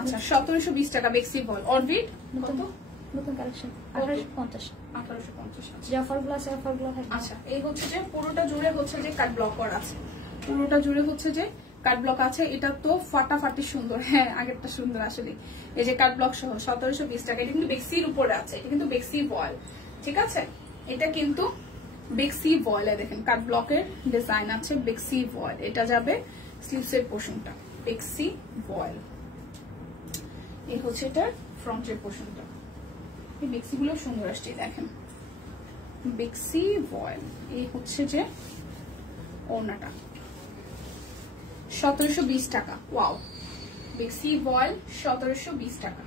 আচ্ছা 1720 টাকা বেক্সি বয়েল। অরবিট কত? নতুন কালেকশন 1850। 1850। যে অফারগুলো আছে অফারগুলো থাকে। আচ্ছা, এই হচ্ছে যে পুরোটা জুড়ে হচ্ছে যে কাট ব্লক করা আছে, পুরোটা জুড়ে হচ্ছে যে কাট ব্লক আছে। এটা তো ফাটাফাটি সুন্দর। হ্যাঁ, আগেরটা সুন্দর আসলে। এই যে কাট ব্লক সহ 1720 টাকা। এটা কিন্তু বেক্সির উপরে আছে, এটা কিন্তু বেক্সি বয়েল। ঠিক আছে, এটা কিন্তু বেক্সি বয়েলে দেখেন কাট ব্লকের ডিজাইন আছে, বেক্সি বয়েল। এটা যাবে স্লিভসের পোর্শনটা, বেক্সি বয়েল। এই হচ্ছে এটার ফ্রন্টের পোর্শনটা। এই বেক্সি গুলো সুন্দর আসছে, দেখেন বেক্সি বয়েল। এই হচ্ছে যে ওড়নাটা 1720 টাকা। ওয়াও, বেক্সি বয়েল 1720 টাকা।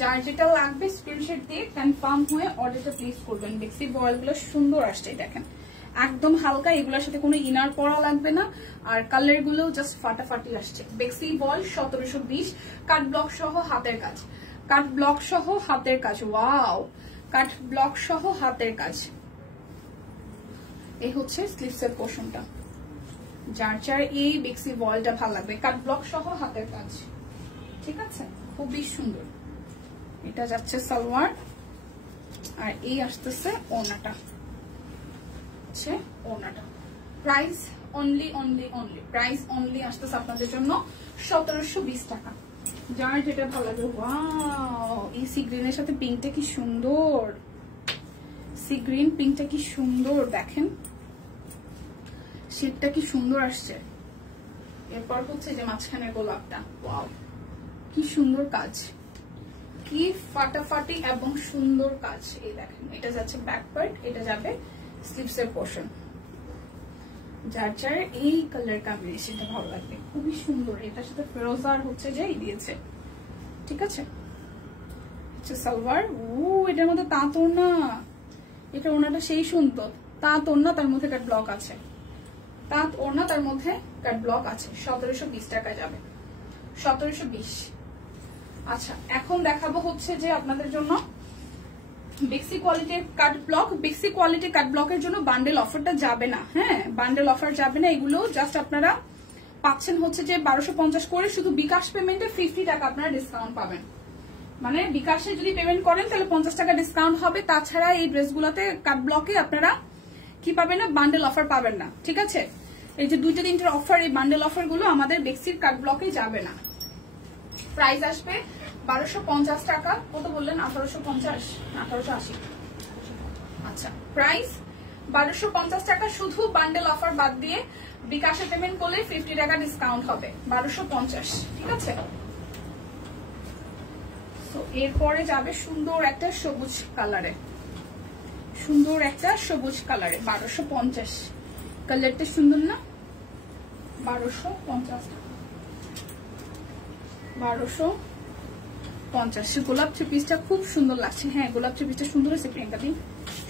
যার যেটা লাগবে স্ক্রিনশট দিয়ে কনফার্ম হয়ে অর্ডারটা প্লেস করবেন। বেক্সি বয়েল গুলো সুন্দর আসছে, দেখেন একদম হালকা, এগুলোর সাথে কোনো ইনার পরা লাগবে না, আর কালার গুলো জাস্ট ফাটাফাটি আসছে। বেক্সি বয়েল 1720, কাট ব্লক সহ হাতের কাজ, কাট ব্লক সহ হাতের কাজ। ওয়াও, কাট ব্লক সহ হাতের কাজ। এই হচ্ছে স্লিভসের পোর্শনটা। যার যার এই বেক্সি বয়েলটা ভালো লাগবে, কাট ব্লক সহ হাতের কাজ। ঠিক আছে, খুবই সুন্দর। এটা যাচ্ছে সালোয়ার, আর এই আসতেছে ওড়নাটা, হচ্ছে ওড়নাটা। প্রাইস অনলি প্রাইস অনলি আসতেছে আপনাদের জন্য 1720 টাকা। যার যেটা ভালো লাগে। ওয়াও, এই সি গ্রিনের সাথে পিঙ্কটা কি সুন্দর, সি গ্রিন পিঙ্কটা কি সুন্দর, দেখেন শেডটা কি সুন্দর আসছে। এরপর হচ্ছে যে মাঝখানের গোলাপটা। ওয়াও, কি সুন্দর কাজ, কি ফাটাফাটি এবং সুন্দর কাজ। এই দেখেন, এটা যাচ্ছে ব্যাক পার্ট, এটা যাবে স্লিভসের পোর্শন। যার যার এই কালার কম্বিনেশনটা ভালো লাগবে, খুবই সুন্দর। এটার সাথে ফেরোজার হচ্ছে যে দিয়েছে। ঠিক আছে, সালোয়ার। এটার মধ্যে তাঁত ওড়না, এটা ওড়নাটা সেই সুন্দর। তাঁত ওড়না, তার মধ্যে কাট ব্লক আছে, তাঁত ওড়না তার মধ্যে কাট ব্লক আছে। 1720 টাকা যাবে, 1720। আচ্ছা, এখন দেখাবো হচ্ছে যে আপনাদের জন্য বেক্সি কোয়ালিটির কাট ব্লক। বেক্সি কোয়ালিটির কাট ব্লকের জন্য বান্ডেল অফারটা যাবে না। হ্যাঁ, বান্ডেল অফার যাবে না। এগুলো জাস্ট আপনারা পাচ্ছেন হচ্ছে যে 1250 করে। শুধু বিকাশ পেমেন্টে 50 টাকা আপনারা ডিসকাউন্ট পাবেন। মানে বিকাশে যদি পেমেন্ট করেন তাহলে 50 টাকা ডিসকাউন্ট হবে। তাছাড়া এই ড্রেসগুলোতে কাট ব্লকে আপনারা কি পাবেন না, বান্ডেল অফার পাবেন না। ঠিক আছে, এই যে 2-3 অফার, এই বান্ডেল অফার গুলো আমাদের বেক্সির কাট ব্লকে যাবে না। প্রাইস আসবে 1250 টাকা। কত বললেন? 1850 না 1880? আচ্ছা, প্রাইস 1250 টাকা, শুধু বান্ডেল অফার বাদ দিয়ে বিকাশে পেমেন্ট করলে 50 টাকা ডিসকাউন্ট হবে, 1250। ঠিক আছে, তো এরপরে যাবে সুন্দর একটা সবুজ কালারে, সুন্দর একটা সবুজ কালারে 1250। কালারটা সুন্দর না? 1250 টাকা, 1250। গোলাপ থ্রি পিসটা খুব সুন্দর লাগছে। হ্যাঁ, গোলাপ থ্রি পিসটা সুন্দর হয়েছে প্রিয়াঙ্কা দি,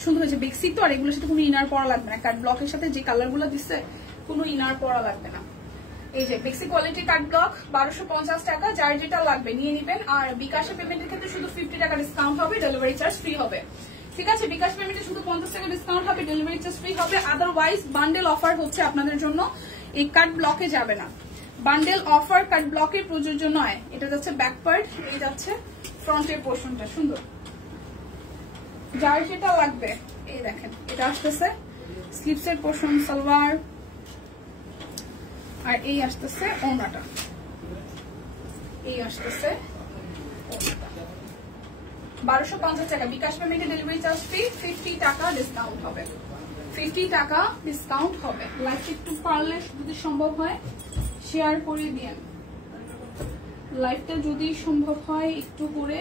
সুন্দর হয়েছে। বেক্সি তো, আর এগুলোর সাথে কোনো ইনার পরা লাগবে না। কাট ব্লকের সাথে যে কালার গুলো দিচ্ছে কোনো ইনার পরা লাগবে না। এই যে বেক্সি কোয়ালিটি কাট ব্লক 1250 টাকা, যার যেটা লাগবে নিয়ে নিবেন। আর বিকাশে পেমেন্টের ক্ষেত্রে শুধু 50 টাকা ডিসকাউন্ট হবে, ডেলিভারি চার্জ ফ্রি হবে। ঠিক আছে, বিকাশ পেমেন্টে শুধু 50 টাকা ডিসকাউন্ট হবে, ডেলিভারি চার্জ ফ্রি হবে। আদারওয়াইজ বান্ডেল অফার হচ্ছে আপনাদের জন্য, এই কাট ব্লকে যাবে না। বান্ডেল অফার কাট ব্লকে প্রযোজ্য নয়। এটা যাচ্ছে ব্যাক পার্ট, এই যাচ্ছে ফ্রন্টের পোর্শনটা। সুন্দর, যার যেটা লাগবে এই দেখেন, এটা আসতেছে স্লিপসের পোর্শন, সালোয়ার, আর এই আসতেছে ওড়নাটা, এই আসতেছে ওড়নাটা। 1250 টাকা বিকাশ পেমেন্টে, ডেলিভারি চার্জ ফ্রি, 50 টাকা ডিসকাউন্ট হবে, 50 টাকা ডিসকাউন্ট হবে। লাইক একটু পারলে যদি সম্ভব হয় শেয়ার করে দিন, লাইভটা যদি সম্ভব হয় একটু করে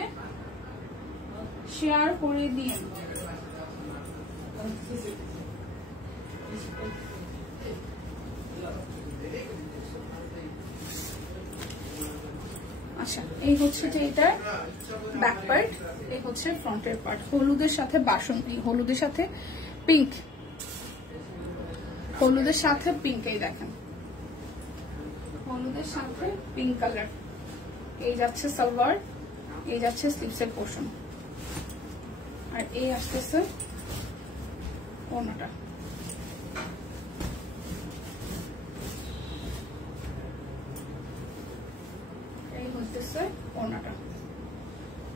শেয়ার করে দিন। আচ্ছা, এই হচ্ছে যে এটার ব্যাক পার্ট, এই হচ্ছে ফ্রন্টের পার্ট। হলুদের সাথে বাসন্তী, হলুদের সাথে পিঙ্ক, হলুদের সাথে পিঙ্ক, এই দেখেন হলুদের সাথে পিঙ্ক কালার। এই যাচ্ছে সালোয়ার, এই যাচ্ছে স্লিপসের পোর্শন, আর এই আসতেছে ওড়নাটা। এই হচ্ছে ওড়নাটা।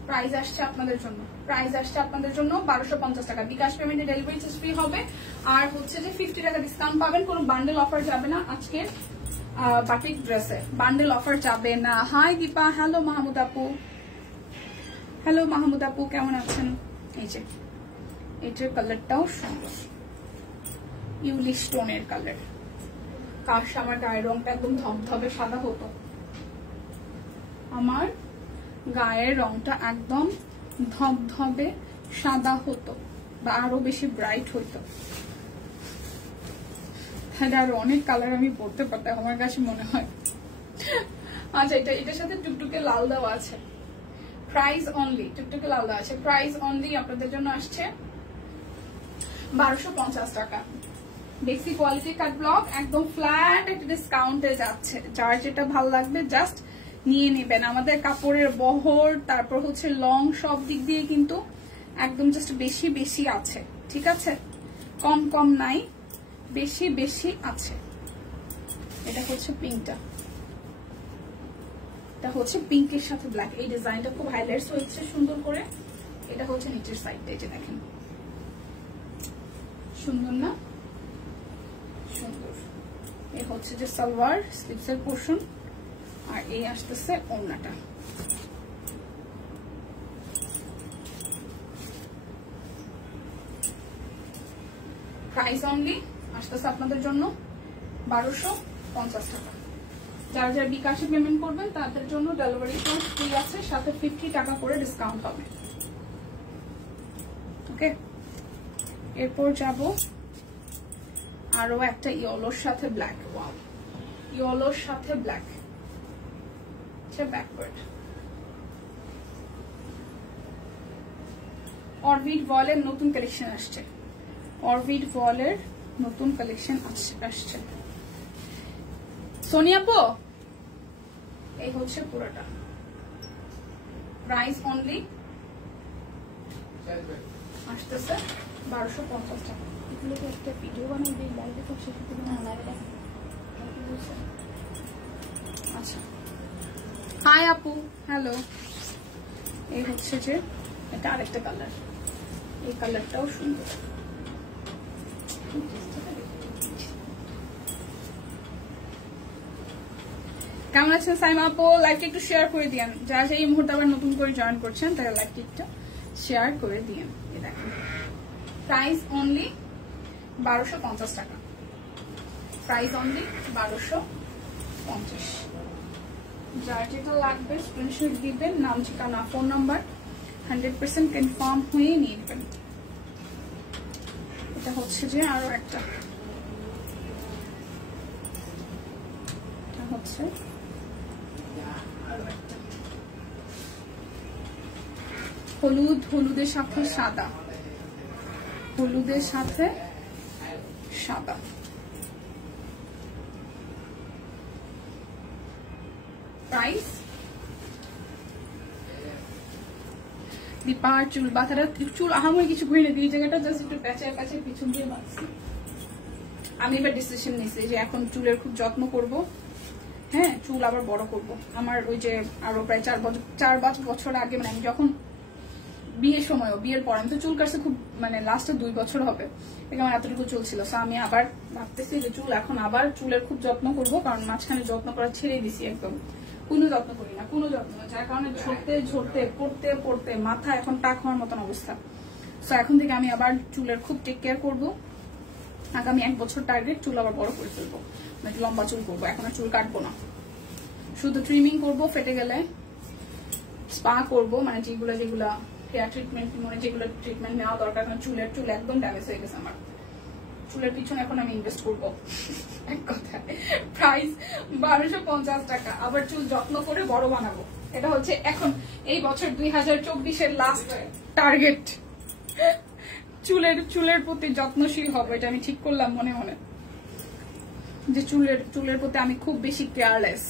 প্রাইস আসছে আপনাদের জন্য, প্রাইস আসছে আপনাদের জন্য 1250 টাকা। বিকাশ পেমেন্টে ডেলিভারি চার্জ ফ্রি হবে, আর হচ্ছে যে 50 টাকা ডিসকাউন্ট পাবেন। কোনো বান্ডেল অফার যাবে না আজকের বাটিক ড্রেসে, বান্ডেল অফার যাবে না। হাই দীপা, হ্যালো মাহমুদ আপু, হ্যালো মাহমুদ আপু, কেমন আছেন? এই যে এটার কালারটাও সুন্দর, ইউলি স্টোনের কালার। কাশ আমার গায়ের রংটা একদম ধবধবে সাদা হতো, আমার গায়ের রংটা একদম ধবধবে সাদা হতো, বা আরো বেশি ব্রাইট হইতো। আরো অনেক কালার আমি পরতে পারতাম আমার কাছে মনে হয়। আচ্ছা, এটার সাথে টুকটুকে লাল দেওয়া আছে, প্রাইস অনলি, টুকটুকে লাল দেওয়া আছে, প্রাইস অনলি আপনাদের জন্য আসছে 1250 টাকা। বেসিক কোয়ালিটি কাট ব্লক, একদম ফ্ল্যাট একটা ডিসকাউন্টে যাচ্ছে। যার যেটা ভালো লাগবে জাস্ট নিয়ে নেবেন। আমাদের কাপড়ের বহর, তারপর হচ্ছে লং, সব দিক দিয়ে কিন্তু একদম জাস্ট বেশি বেশি আছে। ঠিক আছে, কম কম নাই, বেশি বেশি আছে। এটা হচ্ছে পিঙ্কটা, এটা হচ্ছে পিঙ্কের সাথে ব্ল্যাক। এই ডিজাইনটা খুব হাইলাইটস হয়েছে সুন্দর করে। এটা হচ্ছে নিচের সাইডটা, এই যে দেখেন, সুন্দর না? সুন্দর। এই হচ্ছে যে সালোয়ার, স্লিপসের পোর্শন, আর এই আসতেছে ওড়নাটা। প্রাইস অনলি আসতেছে আপনাদের জন্য 1250 টাকা। যারা যারা বিকাশে পেমেন্ট করবেন তাদের জন্য ডেলিভারি চার্জ ফ্রি আছে, সাথে 50 টাকা করে ডিসকাউন্ট হবে। ওকে, এরপর যাব আরো একটা ইয়েলোর সাথে ব্ল্যাক। ওয়াও, ইয়েলোর সাথে ব্ল্যাক, ব্যাকওয়ার্ড। অরবিট ভয়েলের নতুন কালেকশন আসছে, অরবিট ভয়েলের নতুন কালেকশন আসছে। সোনিয়া পো, এই হচ্ছে পুরোটা। প্রাইস অনলি আসতেছে 1250 টাকা। এগুলোকে একটা ভিডিও বানিয়ে দিই লাইভে, তো সেক্ষেত্রে না লাইভে। আচ্ছা, হাই আপু, হ্যালো। এই হচ্ছে যে এটা আরেকটা কালার, এই কালারটাও সুন্দর। কেমন আছেন সাইমা আপু? লাইভটা একটু শেয়ার করে দিয়েন, যারা এই মুহূর্তে আবার নতুন করে জয়েন করছেন তারা লাইভটা একটু শেয়ার করে দিয়েন। এই দেখেন প্রাইস অনলি 1250 টাকা, প্রাইস অনলি 1250। যার যেটা লাগবে স্ক্রিনশট দিবেন, নাম ঠিকানা ফোন নাম্বার 100% কনফার্ম হয়ে নিয়ে নেবেন। এটা হচ্ছে যে আরো একটা, এটা হচ্ছে হলুদ, হলুদের সাথে সাদা, হলুদের সাথে সাদা। প্রাইস দীপার চুল বাঁধাটা, চুল আহামরি কিছু ঘুরে না, এই জায়গাটা জাস্ট একটু প্যাঁচায় প্যাঁচায় পিছন দিয়ে বাঁধছি। আমি এবার ডিসিশন নিয়েছি যে এখন চুলের খুব যত্ন করব। হ্যাঁ, চুল আবার বড় করব। আমার ওই যে আরো প্রায় 4-5 বছর আগে, মানে আমি যখন বিয়ের সময়ও, বিয়ের পর আমি তো চুল কাটছে খুব, মানে লাস্টে 2 বছর হবে, আমার এতটুকু চুল ছিল। আমি আবার ভাবতেছি যে চুল এখন আবার চুলের খুব যত্ন করব, কারণ মাঝখানে যত্ন করা ছেড়ে দিছি, একদম কোনো যত্ন করি না, কোনো যত্ন, যার কারণে ঝরতে ঝরতে পড়তে পড়তে মাথা এখন টাক হওয়ার মতন অবস্থা। সো এখন থেকে আমি আবার চুলের খুব টেক কেয়ার করবো। আগামী 1 বছর টার্গেট চুল আবার বড় করে ফেলবো, মানে লম্বা চুল করবো। এখন আর চুল কাটবো না, শুধু ট্রিমিং করবো, ফেটে গেলে স্পা করবো, মানে যেগুলো হেয়ার ট্রিটমেন্ট, মানে যেগুলো ট্রিটমেন্ট নেওয়া দরকার। কারণ চুল একদম ড্যামেজ হয়ে গেছে আমার, চুলের পিছনে এখন আমি ইনভেস্ট করবো। এক কথায় প্রাইস 1250 টাকা। আবার চুল যত্ন করে বড় বানাবো, এটা হচ্ছে এখন এই বছর 2024-এর লাস্ট টার্গেট। চুলের প্রতি যত্নশীল হবো, এটা আমি ঠিক করলাম মনে মনে, যে চুলের প্রতি আমি খুব বেশি কেয়ারলেস।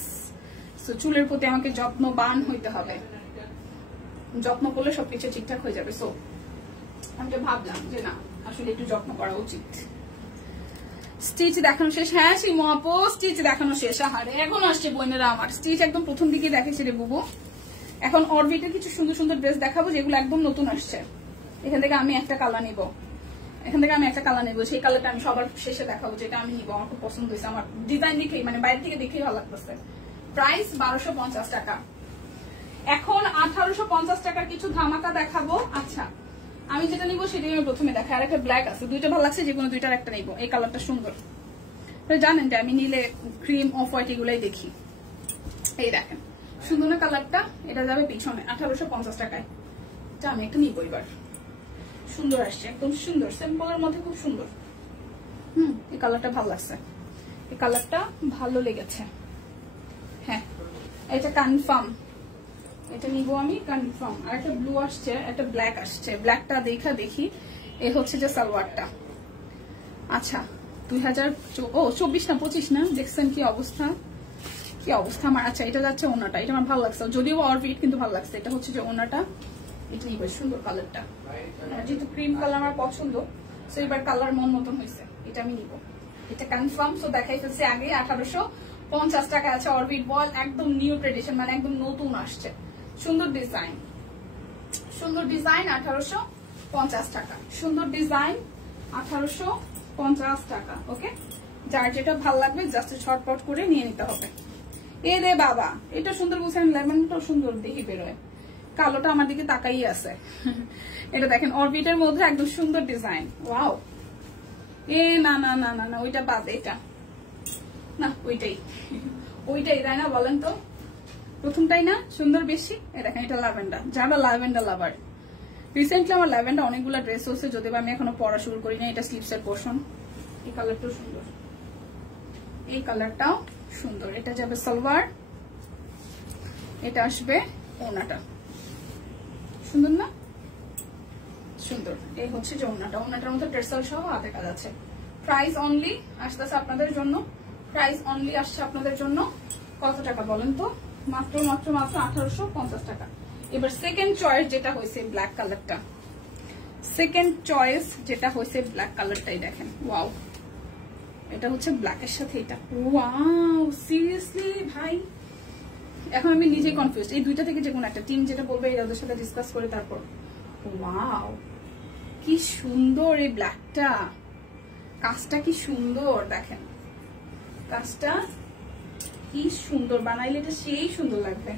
সো চুলের প্রতি আমাকে যত্নবান হইতে হবে, যত্ন করলে সবকিছু ঠিকঠাক হয়ে যাবে। সো আমি তো ভাবলাম যে না, আসলে একটু যত্ন করা উচিত। স্টিচ দেখানো শেষ? হ্যাঁ শিমু আপু, স্টিচ দেখানো শেষ। আহারে এখন আসছে বোনেরা আমার, স্টিচ একদম প্রথম দিকে দেখেছি রে বুবু। এখন অরবিটের কিছু সুন্দর সুন্দর ড্রেস দেখাবো, যেগুলো একদম নতুন আসছে। এখান থেকে আমি একটা কালার নিব, সেই কালারটা আমি সবার শেষে দেখাবো, যেটা আমি নিবো, আমার খুব পছন্দ হয়েছে, আমার ডিজাইন দেখেই, মানে বাইরে থেকে দেখেই ভালো লাগতেছে। প্রাইস 1250 টাকা। এখন 1850 টাকার কিছু ধামাকা দেখাবো। আচ্ছা, আমি যেটা নিবো সেটাই আমি প্রথমে দেখাই। আর একটা ব্ল্যাক আছে, দুইটা ভালো লাগছে, যেকোনো দুইটার একটা নিবো। এই কালারটা সুন্দর, জানেন যে আমি নিলে ক্রিম অফ হোয়াইট এগুলাই দেখি। এই দেখেন সুন্দর না কালারটা, এটা যাবে পিছনে 1850 টাকায়। আমি একটা নিবো এবার, সুন্দর আসছে, একদম সুন্দর, সিম্পলের মধ্যে খুব সুন্দর। এই কালারটা ভালো লাগছে, এই কালারটা ভালো লেগেছে। হ্যাঁ, এটা কনফার্ম, এটা নিবো আমি কনফার্ম। আর একটা ব্লু আসছে, একটা ব্ল্যাক আসছে, ব্ল্যাকটা দেখি। এই হচ্ছে যে সালোয়ারটা। আচ্ছা 2024 না 25 না, দেখছেন কি অবস্থা আমার। আচ্ছা এটা যাচ্ছে ওনাটা, এটা আমার ভালো লাগছে, যদিও অরবিট কিন্তু ভালো লাগছে। এটা হচ্ছে যে ওনাটা, এটা নিবো, সুন্দর কালারটা, যেহেতু ক্রিম কালার আমার পছন্দ, সো এবার কালার মন মতন হয়েছে, এটা আমি নিবো, এটা কনফার্ম। সো দেখাই ফেলছে আগে 1850 টাকা আছে অরবিট বল, একদম নিউ ট্রেডিশন, মানে একদম নতুন আসছে, সুন্দর ডিজাইন 1850 টাকা, সুন্দর ডিজাইন 1850 টাকা। ওকে, যার যেটা ভালো লাগবে জাস্ট ছটপট করে নিয়ে নিতে হবে। এ রে বাবা, এটা সুন্দর বলছেন, লেমনটাও সুন্দর দেখি বেরোয়, কালোটা আমার দিকে তাকাই আছে। এটা দেখেন অরবিটের মধ্যে একদম সুন্দর ডিজাইন, ওয়াও। এ না না না না না, ওইটা বাদ, এটা না, ওইটাই তাই না, বলেন তো প্রথমটাই না সুন্দর বেশি। দেখেন এটা ল্যাভেন্ডার, যারা ল্যাভেন্ডার লাভার, রিসেন্টলি আমার ল্যাভেন্ডার অনেকগুলো ড্রেস হচ্ছে, যদিও আমি এখনো পড়া শুরু করি না। এটা স্লিভস এর পোর্শন, এই কালারটাও সুন্দর, এই কালারটাও সুন্দর। এটা যাবে সালোয়ার, এটা আসবে ওড়নাটা, সুন্দর না, সুন্দর। এই হচ্ছে যে ওড়নাটার মধ্যে ট্রেসাল সহ হাতে কাজ আছে। প্রাইস অনলি আসতেছে আপনাদের জন্য, আসছে আপনাদের জন্য কত টাকা বলেন তো? মাত্র 1850 টাকা। এবার সেকেন্ড চয়েস যেটা হয়েছে ব্ল্যাক কালারটা, ব্ল্যাক কালারটাই দেখেন, ওয়াও। এটা হচ্ছে ব্ল্যাকের সাথে এটা, ওয়াও, সিরিয়াসলি ভাই এখন আমি নিজে কনফিউজ। এই দুইটা থেকে যে কোনো একটা টিম যেটা বলবে এদের সাথে ডিসকাস করে তারপর। ওয়াও, কি সুন্দর এই ব্ল্যাকটা, কাজটা কি সুন্দর দেখেন, কাজটা কি সুন্দর বানাইলে এটা সেই সুন্দর লাগবে,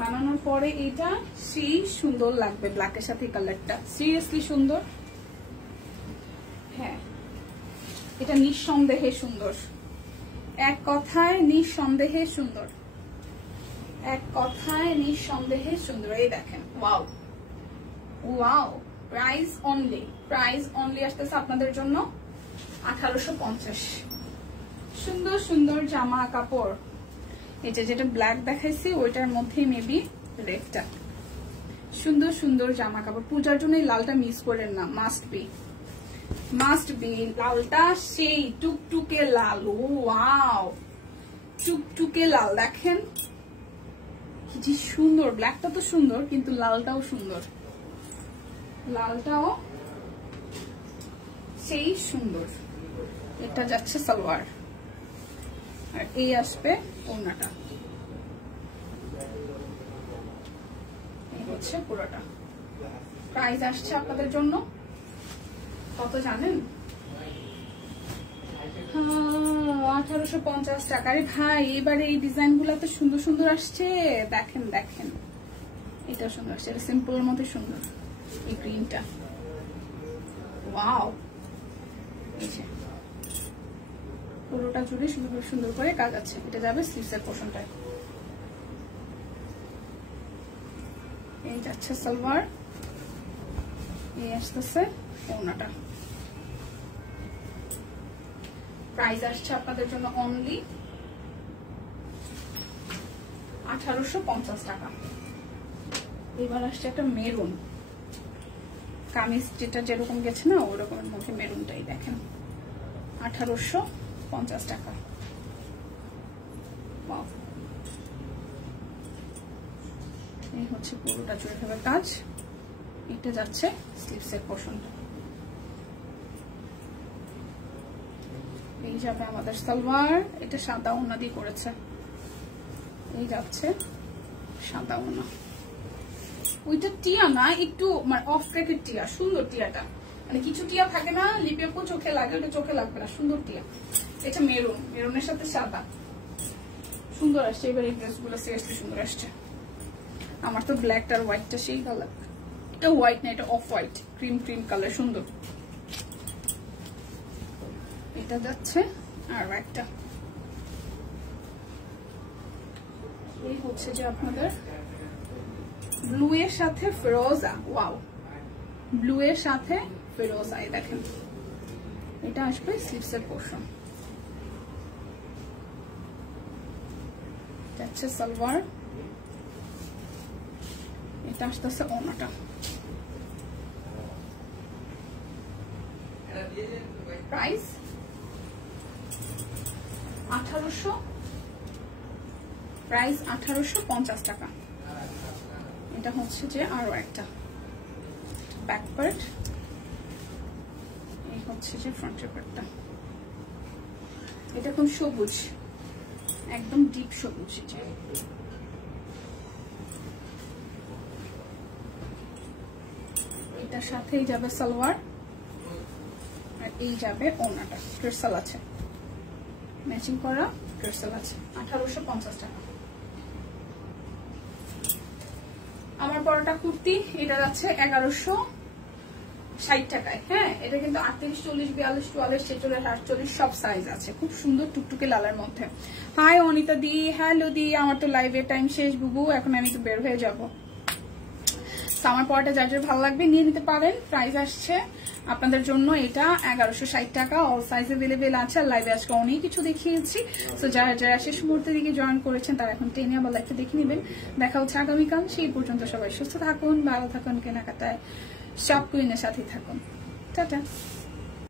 বানানোর পরে এটা সেই সুন্দর লাগবে। ব্ল্যাকের সাথে কালারটা সিরিয়াসলি সুন্দর। হ্যাঁ, এটা নিঃসন্দেহে সুন্দর, এক কথায় নিঃসন্দেহে সুন্দর, এক কথায় নিঃসন্দেহে সুন্দর। এই দেখেন, ওয়াও ওয়াও। প্রাইস অনলি আসতেছে আপনাদের জন্য 1850। সুন্দর সুন্দর জামা কাপড়। এটা যেটা ব্ল্যাক দেখাইছি ওইটার মধ্যে মেবি রেডটা। সুন্দর সুন্দর জামা কাপড়, পূজার জন্য এই লালটা মিস করেন না, মাস্ট বি লালটা সেই টুকটুকে লাল। ওয়াও, টুকটুকে লাল দেখেন কি সুন্দর। ব্ল্যাকটা তো সুন্দর কিন্তু লালটাও সুন্দর, লালটাও সেই সুন্দর। এটা যাচ্ছে সালোয়ার, আর এই আসবে ওড়নাটা। এই হচ্ছে পুরোটা। প্রাইস আসছে আপনাদের জন্য কত জানেন? 1850 টাকা। আরে ভাই, এবারে এই ডিজাইন গুলো তো সুন্দর সুন্দর আসছে। দেখেন দেখেন, এটা সুন্দর আসছে, এটা সিম্পলের মধ্যে সুন্দর। এই গ্রিনটা ওয়াও। এই যে পুরোটা জুড়ে সুন্দর সুন্দর করে কাজ আছে। এটা যাবে স্লিভসের পোর্শনটায়। এই যাচ্ছে সালোয়ার, এই আসতেছে ওড়নাটা। প্রাইস আসছে আপনাদের জন্য অনলি 1850 টাকা। এবার আসছে একটা মেরুন কামিজ, যেটা যেরকম গেছে না ওই রকমের মধ্যে মেরুনটাই দেখেন, 1850 টাকা। এই হচ্ছে পুরোটা জুড়ে হবে কাজ। এটা যাচ্ছে স্লিভসের পোর্শনটা। এই যাবে আমাদের সালোয়ার, এটা সাদা ওড়না দিয়ে করেছে। এই যাচ্ছে সাদা ওড়না। ওইটা টিয়া না, একটু মানে অফ ট্র্যাকের টিয়া, সুন্দর টিয়াটা। মানে কিছু টিয়া থাকে না লিপিয়াপু চোখে লাগে, ওটা চোখে লাগবে না, সুন্দর টিয়া। এটা মেরুন, মেরুনের সাথে সাদা সুন্দর আসছে। এবার এই ড্রেস গুলো সিরিয়াসলি সুন্দর আসছে। আমার তো ব্ল্যাক আর হোয়াইটটা সেই কালার। এটা হোয়াইট না, এটা off white, cream cream colour, সুন্দর। এটা যাচ্ছে আর একটা। এই হচ্ছে যে আপনাদের ব্লু এর সাথে ফিরোজা। ওয়াও, ব্লু এর সাথে ফিরোজা। এই দেখেন, এটা আসবে স্লিভসের পোর্শন। যাচ্ছে সালোয়ার, এটা আসতেছে ওড়নাটা। প্রাইস 1850 টাকা। এটা হচ্ছে যে আরো একটা ব্যাক পার্ট। এই হচ্ছে যে ফ্রন্টের পার্টটা। এটা খুব সবুজ, একদম ডিপ সবুজ। এটার সাথেই যাবে সালোয়ার, আর এই যাবে ওড়নাটা। ক্রিস্টাল আছে, ম্যাচিং করা ক্রিস্টাল আছে। 1850 টাকা। আমার পরোটা কুর্তি, এটা যাচ্ছে 1160 টাকায়। হ্যাঁ, এটা কিন্তু 38, 40, 42, 44, 46, 48 সব সাইজ আছে। খুব সুন্দর টুকটুকে লালের মধ্যে। হাই অনিতা দি, হ্যালো দি। আমার তো লাইভের টাইম শেষ বুবু, এখন আমি তো বের হয়ে যাবো। আমার পরোটা যার যার ভালো লাগবে নিয়ে নিতে পারেন। প্রাইস আসছে আপনাদের জন্য এটা 1160 টাকা। অল সাইজ अवेलेबल আছে। আর লাইভে আজকে অনেক কিছু দেখিয়েছি, তো যারা যারা শেষ মুহূর্তে দিকে জয়েন করেছেন তারা এখন টেনে আবার লাইভটা দেখে নেবেন। দেখা হচ্ছে আগামীকাল। সেই পর্যন্ত সবাই সুস্থ থাকুন, ভালো থাকুন, কেনাকাটায় শপ কুইনের সাথে থাকুন। টাটা।